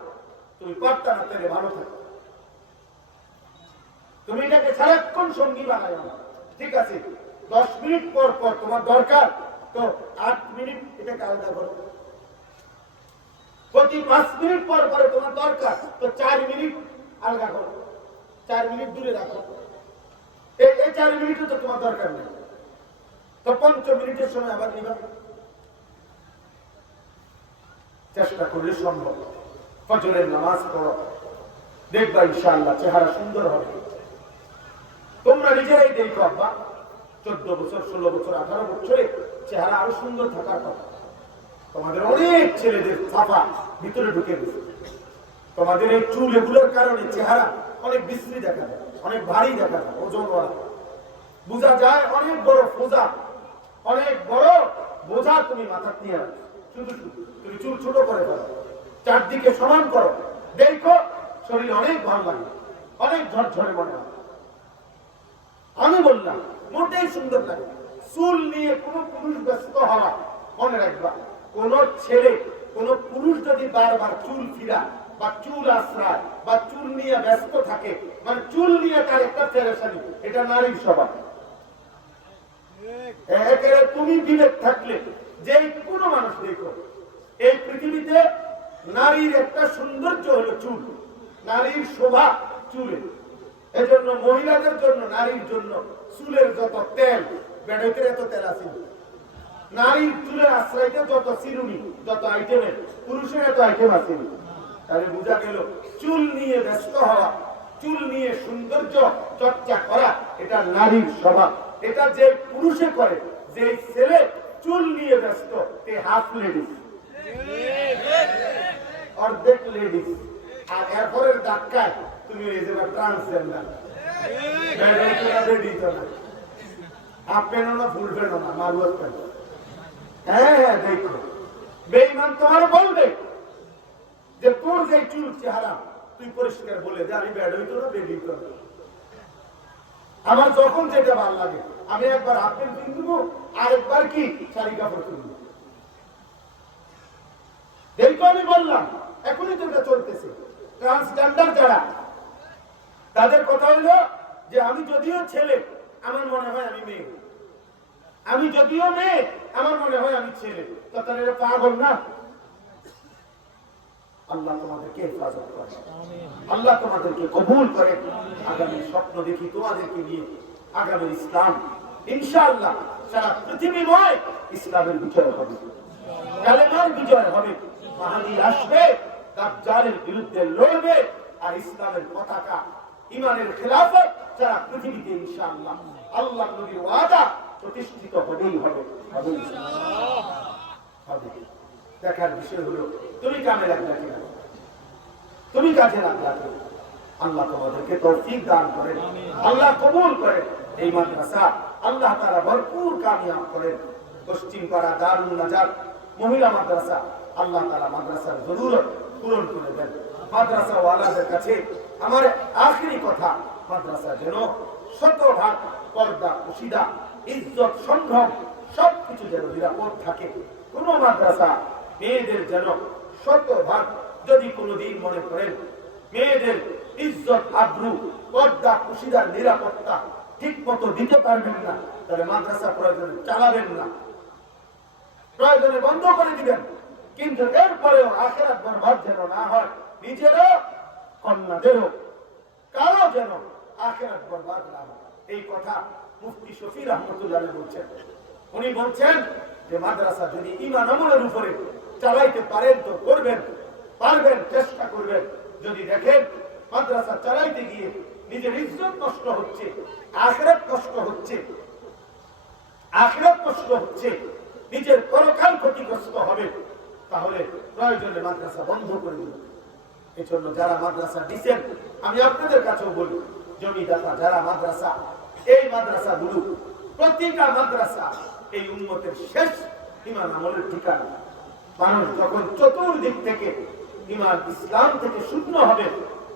তুমি পারতা না পেলে ভালো থাকো। তুমি এটাকে সারাক্ষণ সঙ্গী বানায় না, ঠিক আছে? 10 মিনিট পর পর তোমার দরকার, তো 8 মিনিট এটাকে আলাদা করো। প্রতি 5 মিনিট পর পরে তোমার দরকার, তো 4 মিনিট আলাদা করো, 4 মিনিট দূরে রাখো। এই 4 মিনিটও তো তোমার দরকার নেই, তো 5 মিনিটের সময় আবার নিবা। চেষ্টা করলে সম্ভব। ফজরের নামাজ পড়ো, দেখবা ইনশাআল্লাহ চেহারা সুন্দর হবে। তোমরা নিজেরাই দেখো আব্বা, 14 বছর, 16 বছর, 18 বছরে চেহারা আরো সুন্দর থাকার কথা। তোমাদের অনেক ছেলেদের ছাপা ভিতরে ঢুকে গেছে। তোমাদের এই চুল এগুলোর কারণে চেহারা অনেক বিশ্রী দেখা যায়, অনেক ভারী দেখা যায়, ওজন বড় বোঝা যায়, অনেক বড় বোঝা, অনেক বড় বোঝা তুমি মাথা নিয়ে রাখো। শুধু শুধু তুমি চুল ছোট করে ফেলো, চারদিকে সমান করো, দেখো শরীর অনেক ভালো লাগে, অনেক ঝরঝরে মনে হয়। আমি বললাম মোটেই সুন্দর লাগে। চুল নিয়ে কোন পুরুষ ব্যস্ত হওয়া, মনে রাখবা, কোন ছেলে, কোন পুরুষ যদি বারবার চুল ফিরা বা চুল আশ্রয় বা চুল নিয়ে ব্যস্ত থাকে, মানে চুল নিয়ে তার একটা পেরেশানি, এটা নারীর স্বভাব। তুমি বিবেক থাকলে যে কোন মানুষ দেখো, এই পৃথিবীতে নারীর একটা সৌন্দর্য হলো চুল, নারীর শোভা চুলে। এজন্য মহিলাদের জন্য, নারীর জন্য চুলের যত তেল, বেড়াইতে এত তেল আছে, নারীর চুলের আশ্রয়তে যত চিরুনি, যত আইটেমের, পুরুষের এত আইটেম আছে। তাহলে বোঝা গেল চুল নিয়ে ব্যস্ত হওয়া, চুল নিয়ে সৌন্দর্য চর্চা করা, এটা নারীর স্বভাব। এটা যে পুরুষে করে, যে ছেলে চুল নিয়ে ব্যস্ত, সে হাফ লেডিস, অর্ধেক লেডিস। আর এরপরের ধাক্কায় তুমি এই যে ট্রান্সজেন্ডার, হাফ পেনো না, ফুল পেনো না, মারুয়ার পেনো। হ্যাঁ হ্যাঁ, দেখো বেঈমান তোমার বলবে যে তোর যে চুল চেহারা, তুই পরিষ্কার বলে যে আমি ব্যাড হইতো না, বেড হইতো না। আমার যখন যেটা ভালো লাগে, আমি একবার হাফ প্যান্ট কিনবো, আর একবার কি শাড়ি কাপড় কিনবো। দেখো আমি বললাম, এখনই তো এটা চলতেছে। ট্রান্সজেন্ডার যারা, তাদের কথা হইলো যে আমি যদিও ছেলে, আমার মনে হয় আমি মেয়ে, আমি যদিও মেয়ে, আমার মনে হয় আমি ছেলে। তো তাহলে এটা পাগল না? আল্লাহ তোমাদেরকে হেফাজত করে, আল্লাহ তোমাদেরকে কবুল করে। আগামী স্বপ্ন দেখি তোমাদেরকে নিয়ে, আগামী ইসলাম ইনশাআল্লাহ সারা পৃথিবীময় ইসলামের বিজয় হবে, কালেমার বিজয় হবে। মাহদী আসবে, দাজ্জালের বিরুদ্ধে লড়বে, আর ইসলামের পতাকা, ইমানের খেলাফত সারা পৃথিবীতে ইনশাআল্লাহ আল্লাহ নবীর ওয়াদা প্রতিষ্ঠিত হবেই হবে। দেখার বিষয় হলো তুমি কামে লাগলা কিনা, তুমি কাজে লাগলা কিনা। আল্লাহ তোমাদেরকে তৌফিক দান করেন, আল্লাহ কবুল করেন। এই মাদ্রাসা আল্লাহ তাআলা ভরপুর কামিয়াব করেন। পশ্চিম পাড়া দারুল নাজাত মহিলা মাদ্রাসা, আল্লাহ তাআলা মাদ্রাসার জরুরত পূরণ করে দেন। মাদ্রাসা ওয়ালাদের কাছে আমার আখেরি কথা, মাদ্রাসা যেন শতভাগ পর্দা, কুশিদা, ইজ্জত, সম্ভ্রম সবকিছু যেন নিরাপদ থাকে। কোন মাদ্রাসা মেয়েদের যেন শতভাগ, যদি কোনোদিন মনে করেন মেয়েদের ইজ্জত, আব্রু, পর্দা, কুশিদার নিরাপত্তা ঠিক মতো দিতে পারবেন না, তাহলে মাদ্রাসা প্রয়োজনে চালাবেন না, প্রয়োজনে বন্ধ করে দিবেন। কিন্তু এরপরেও আখিরাত বরবাদ যেন না হয়, নিজেরও কন্যাদেরও, কারো যেন আখিরাত বরবাদ না হয়। এই কথা মুফতি শফি রহমতুল্লাহ বলছেন। উনি বলছেন যে মাদ্রাসা যদি ঈমান আমলের উপরে চালাইতে পারেন তো করবেন, পারবেন, চেষ্টা করবেন। যদি দেখেন মাদ্রাসা চালাইতে গিয়ে নিজের ইজ্জত নষ্ট হচ্ছে, আখিরাত নষ্ট হচ্ছে, আখিরাত নষ্ট হচ্ছে, নিজের পরকাল ক্ষতিগ্রস্ত হবে, তাহলে প্রয়োজনে মাদ্রাসা বন্ধ করে দিন। এজন্য যারা মাদ্রাসা দিচ্ছেন, আমি আপনাদের কাছেও বলি, জমিদাতা যারা মাদ্রাসা, এই মাদ্রাসাগুলো প্রতিটা মাদ্রাসা এই উম্মতের শেষ ঈমান আমলের ঠিকানা। মানুষ যখন চতুর্দিক থেকে ঈমান ইসলাম থেকে শূন্য হবে,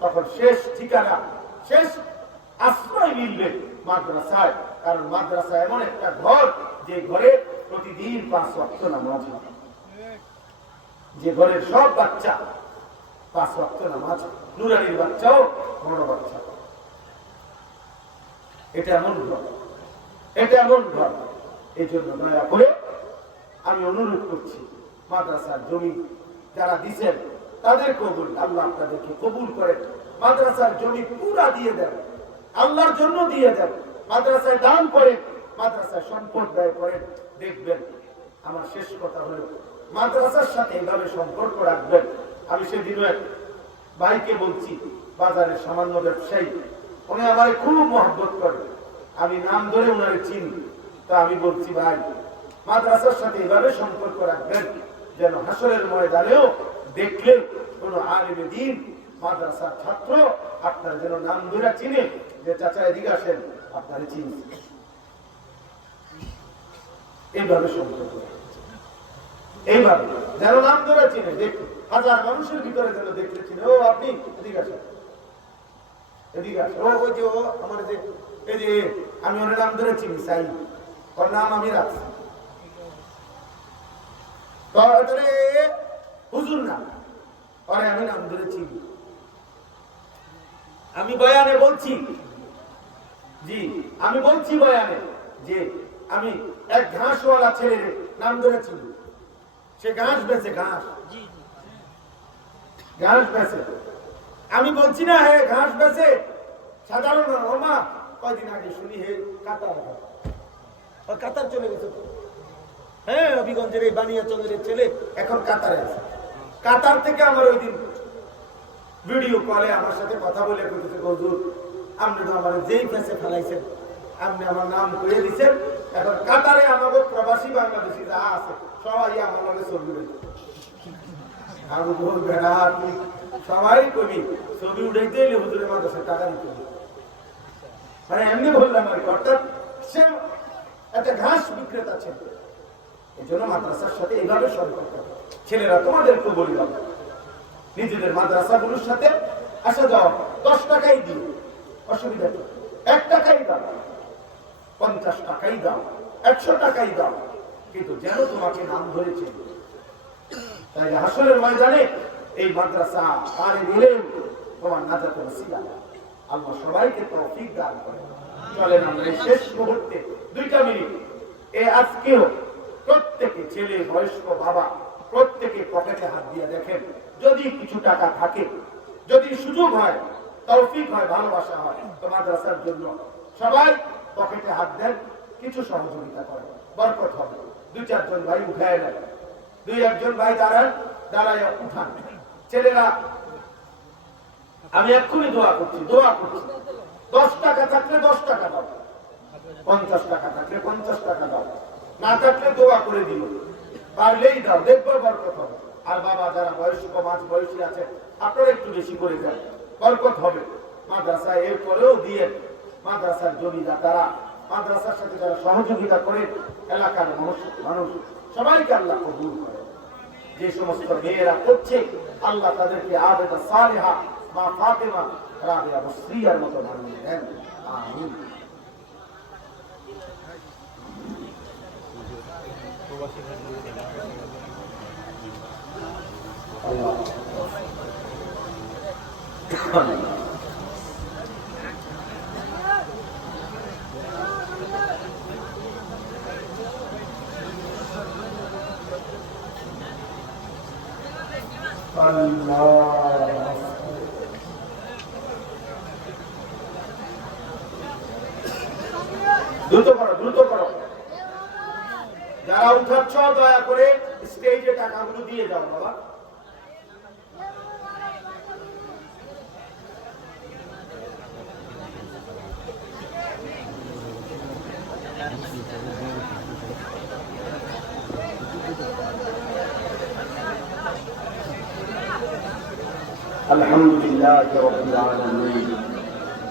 তখন শেষ ঠিকানা, শেষ আশ্রয় মিলবে মাদ্রাসায়। কারণ মাদ্রাসা এমন একটা ঘর, যে ঘরে প্রতিদিন 5 ওয়াক্ত নামাজ হয়, যে ঘরের সব বাচ্চা 5 ওয়াক্ত নামাজ, নুরানির বাচ্চাও বড় বাচ্চা। এটা এমন ঘর, এটা এমন ঘর। এই জন্য দয়া করে আমি অনুরোধ করছি, মাদ্রাসার জমি যারা দিচ্ছেন তাদেরকেও বলি, আল্লাহ আপনাদেরকে কবুল করেন। মাদ্রাসার জমি পুরা দিয়ে দেন, আল্লাহর জন্য দিয়ে দেন, মাদ্রাসায় দান করেন, মাদ্রাসায় সম্পদ ব্যয় করেন। দেখবেন, আমার শেষ কথা হলো, মাদ্রাসার সাথে এইভাবে সম্পর্ক রাখবেন। আমি সেদিনও এক ভাইকে বলছি, বাজারের সামান্য ব্যবসায়ী, উনি আমারে খুব মহব্বত করেন, আমি নাম ধরে উনারে চিনি। তা আমি বলছি, ভাই, মাদ্রাসার সাথে এভাবে সম্পর্ক রাখবেন যেন হাসরের ময়দানেও দেখলে কোন আলিমে দ্বীন মাদ্রাসার ছাত্র আপনার যেন নাম ধরে চিনে, যে চাচা এদিকে আসেন, আপনারে চিনি। এইভাবে সম্পর্ক, এইভাবে যেন নাম ধরে চিনে, দেখ হাজার মানুষের ভিতরে যেন দেখতে চিনে, ও আপনি এদিকে আসেন, এদিকে আসেন, ও ওই যে ও আমার যে এই যে আমি ওর নাম ধরে চিনি, চাই ওর নাম আমি রাখছি, হুজুর না, ওরে আমি নাম ধরে চিনি। আমি বয়ানে বলছি, জি আমি বলছি বয়ানে, যে আমি এক ঘাসওয়ালা ছেলের নাম ধরে চিনি, সে ঘাস বেচে, ঘাস ঘাস বেচে। আমি বলছি না হে ঘাস বেচে, সাধারণ ওমা কয়দিন আগে শুনি হে কাতার, কাতার চলে গেছে। হ্যাঁ, হবিগঞ্জের এই বানিয়াচন্দ্রের ছেলে এখন কাতারে আছে। কাতার থেকে আমার ওই দিন ভিডিও কলে আমার সাথে কথা বলে বলতেছে, হুজুর আপনি তো আমার যেই ফেসে ফেলাইছেন, আপনি আমার নাম করে দিচ্ছেন, এখন কাতারে আমাদের প্রবাসী বাংলাদেশি যা আছে সবাই আমার নামে ছবি উঠেছে। আমি বল বেড়া, তুই সবাই কবি ছবি উঠাইতে এলে হুজুরের মাদ্রাসায় টাকা দিতে হবে, মানে এমনি বললাম আর কি। অর্থাৎ সে একটা ঘাস বিক্রেতা ছেলে। এই জন্য মাদ্রাসার সাথে এইভাবে সম্পর্ক। ছেলেরা তোমাদেরকে বলি, নিজেদের মাদ্রাসাগুলোর সাথে আসা যাওয়া 10 টাকাই দিও, অসুবিধা নেই, 1 টাকাই দাও, 50 টাকাই দাও, 100 টাকাই দাও, কিন্তু যেন তোমাকে নাম ধরেছে। তাই হাসরের ময়দানে এই মাদ্রাসা পারে দিলে তোমার নাজাতের ওসিলা। আল্লাহ সবাইকে তৌফিক দান করেন। চলেন আমরা এই শেষ মুহূর্তে 2টা মিনিট আজকেও প্রত্যেকে, ছেলে বয়স্ক বাবা, প্রত্যেকে পকেটে হাত দিয়ে দেখেন, যদি কিছু টাকা থাকে, যদি সুযোগ হয়, তৌফিক হয়, ভালোবাসা হয়, তো মাদ্রাসার জন্য সবাই পকেটে হাত দেন, কিছু সহযোগিতা করেন, বরকত হবে। 2-4 জন ভাই উঠায় নেন, 2-1 ভাই দাঁড়ান, দাঁড়ায় উঠান। ছেলেরা আমি এক্ষুনি দোয়া করছি, 10 টাকা থাকলে 10 টাকা দাও, 50 টাকা থাকলে 50 টাকা দাও, না থাকলে দোয়া করে দিও, পারলেই দাও, দেখবো বরকত হবে। আর বাবা যারা বয়স্ক মাঝ বয়সী আছে, আপনারা একটু বেশি করে দেন, বরকত হবে। মাদ্রাসায় এরপরেও দিয়ে, মাদ্রাসার জমিদাতারা, মাদ্রাসার সাথে যারা সহযোগিতা করে, এলাকার মানুষ সবাইকে আল্লাহ কবুল করে। যে সমস্ত মেয়েরা করছে, আল্লাহ তাদেরকে আবেদা সালেহা মা ফাতেমা রাবিয়া বসরিয়ার মতো বানিয়ে দেন, আমিন। দ্রুত করো, দ্রুত করো। যারা উঠাচ্ছ দয়া করে স্টেজে টাকাগুলো দিয়ে যাও বাবা। الحمد لله رب العالمين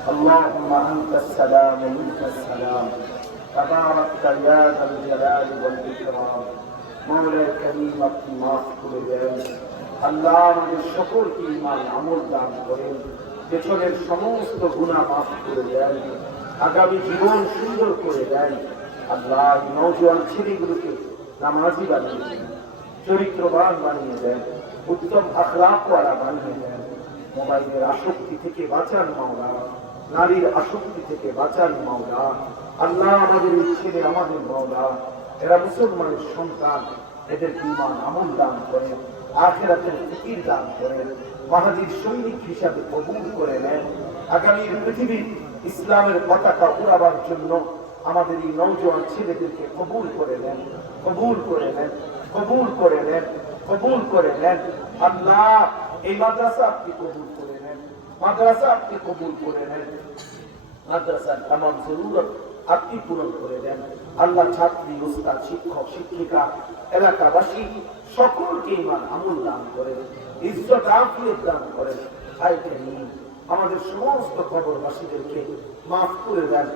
اللهم أنت السلام ومنك السلام تبارك يا ذا الجلال والإكرام مولا كريم আপনি মাফ করে দেন আল্লাহ আমাদের সকলকে ঈমান আমল দান করেন পেছনের সমস্ত গুনাহ মাফ করে দেন আগামী জীবন সুন্দর করে দেন আল্লাহ নওজোয়ান ছেলেগুলোকে নামাজি বানিয়ে দেন চরিত্রবান বানিয়ে দেন উত্তম আখলাকওয়ালা বানিয়ে দেন মোবাইলের আসক্তি থেকে বাঁচান মাওলা নারীর আসক্তি থেকে বাঁচান মাওলা আল্লাহ আমাদের ছেলে আমাদের মাওলা এরা মুসলমানের সন্তান এদের ঈমান আমল দান করেন আখিরাতের ফিকির দান করেন মাহাদির সৈনিক হিসাবে কবুল করে নেন আগামী পৃথিবীর ইসলামের পতাকা উড়াবার জন্য আমাদের এই নওজোয়ান ছেলেদেরকে কবুল করে নেন কবুল করে নেন কবুল করে নেন কবুল করে নেন আল্লাহ এই মাদ্রাসা আপনি কবুল করে নেন মাদ্রাসা আপনি কবুল করে নেন মাদ্রাসার तमाम জরুরত আপনি পূরণ করে দেন আল্লাহ ছাত্রী উস্তাদ শিক্ষক শিক্ষিকা এলাকাবাসী সকলকে ঈমান আমল দান করেন ইজ্জত আফিয়ত দান করেন হায় কারীম আমাদের সমস্ত কবরবাসীদেরকে মাফ করে দেন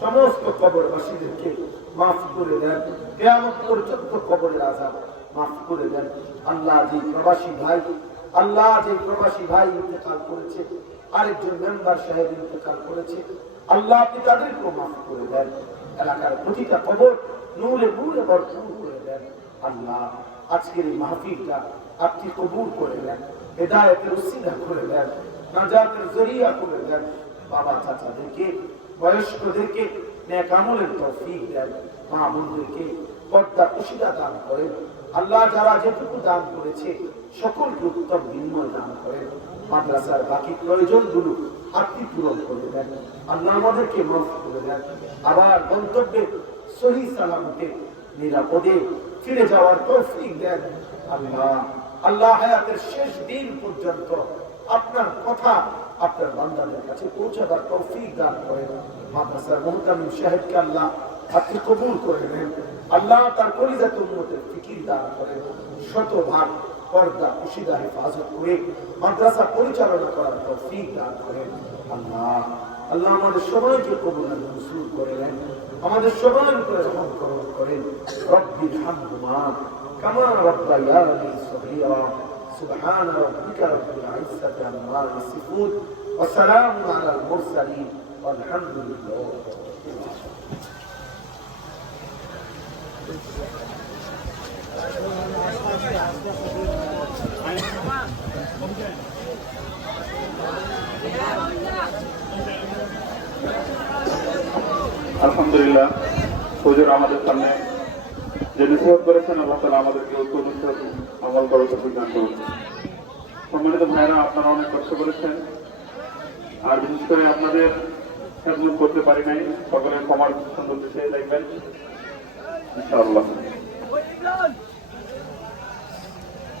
সমস্ত কবরবাসীদেরকে মাফ করে দেন কিয়ামত পর্যন্ত কবরের আযাব মাফ করে দেন আল্লাহ যে প্রবাসী ভাই ইন্তেকাল করেছে আরেকজন মেম্বার সাহেব ইন্তেকাল করেছে আল্লাহ আপনি তাদেরকেও মাফ করে দেন এলাকার প্রতিটা কবর নূরে নূরে ভরপুর করে দেন আল্লাহ আজকের এই মাহফিলটা আপনি কবুল করে নেন হেদায়েতের ওসিলা করে দেন নাজাতের জরিয়া করে দেন বাবা চাচাদেরকে বয়স্কদেরকে নেক আমলের তৌফিক দেন মা বোনদেরকে পর্দা কুশিদা দান করেন আল্লাহ যারা যেটুকু দান করেছে সকলকে উত্তম বিনিময় দান করেন মাদ্রাসার বাকি প্রয়োজনগুলো আপনি পূরণ করে দেন আল্লাহ আমাদেরকে মাফ করে দেন আবার গন্তব্যে সহি সালামতে নিরাপদে ফিরে যাওয়ার তৌফিক দেন আল্লাহ হায়াতের শেষ দিন পর্যন্ত আপনার কথা আপনার বান্দাদের কাছে পৌঁছাবার তৌফিক দান করেন মাদ্রাসার মুহতামিম সাহেবকে আল্লাহ আপনি কবুল করে নেন আল্লাহ তার কলিজাত উম্মতের ফিকির দান করেন শতভাগ পর্দা কুশিদা হেফাজত করে মাদ্রাসা পরিচালনা করার তৌফিক দান করেন আল্লাহ আমাদের সবাইকে কবুল মঞ্জুর করে নেন আমাদের সবার উপরে রহম করুন করেন রব্বির হামহুমা কামা রাব্বায়ানি সগীরা সুবহান রাব্বিকা রাব্বিল ইজ্জাতি আম্মা ইয়াসিফুন ওয়া সালামুন আলাল মুরসালিন ওয়ালহামদুলিল্লাহ আলহামদুলিল্লাহ হুজুর আমাদের সামনে যে নসিহত করেছেন আল্লাহ তাআলা আমাদেরকে উত্তম নসিহত আমল করার তৌফিক দান করুন সম্মানিত ভাইরা আপনারা অনেক কষ্ট করেছেন আর বিশেষ করে আপনাদের খেদমত করতে পারি নাই সকলের ক্ষমার সুন্দর দেশে দেখবেন ইনশাআল্লাহ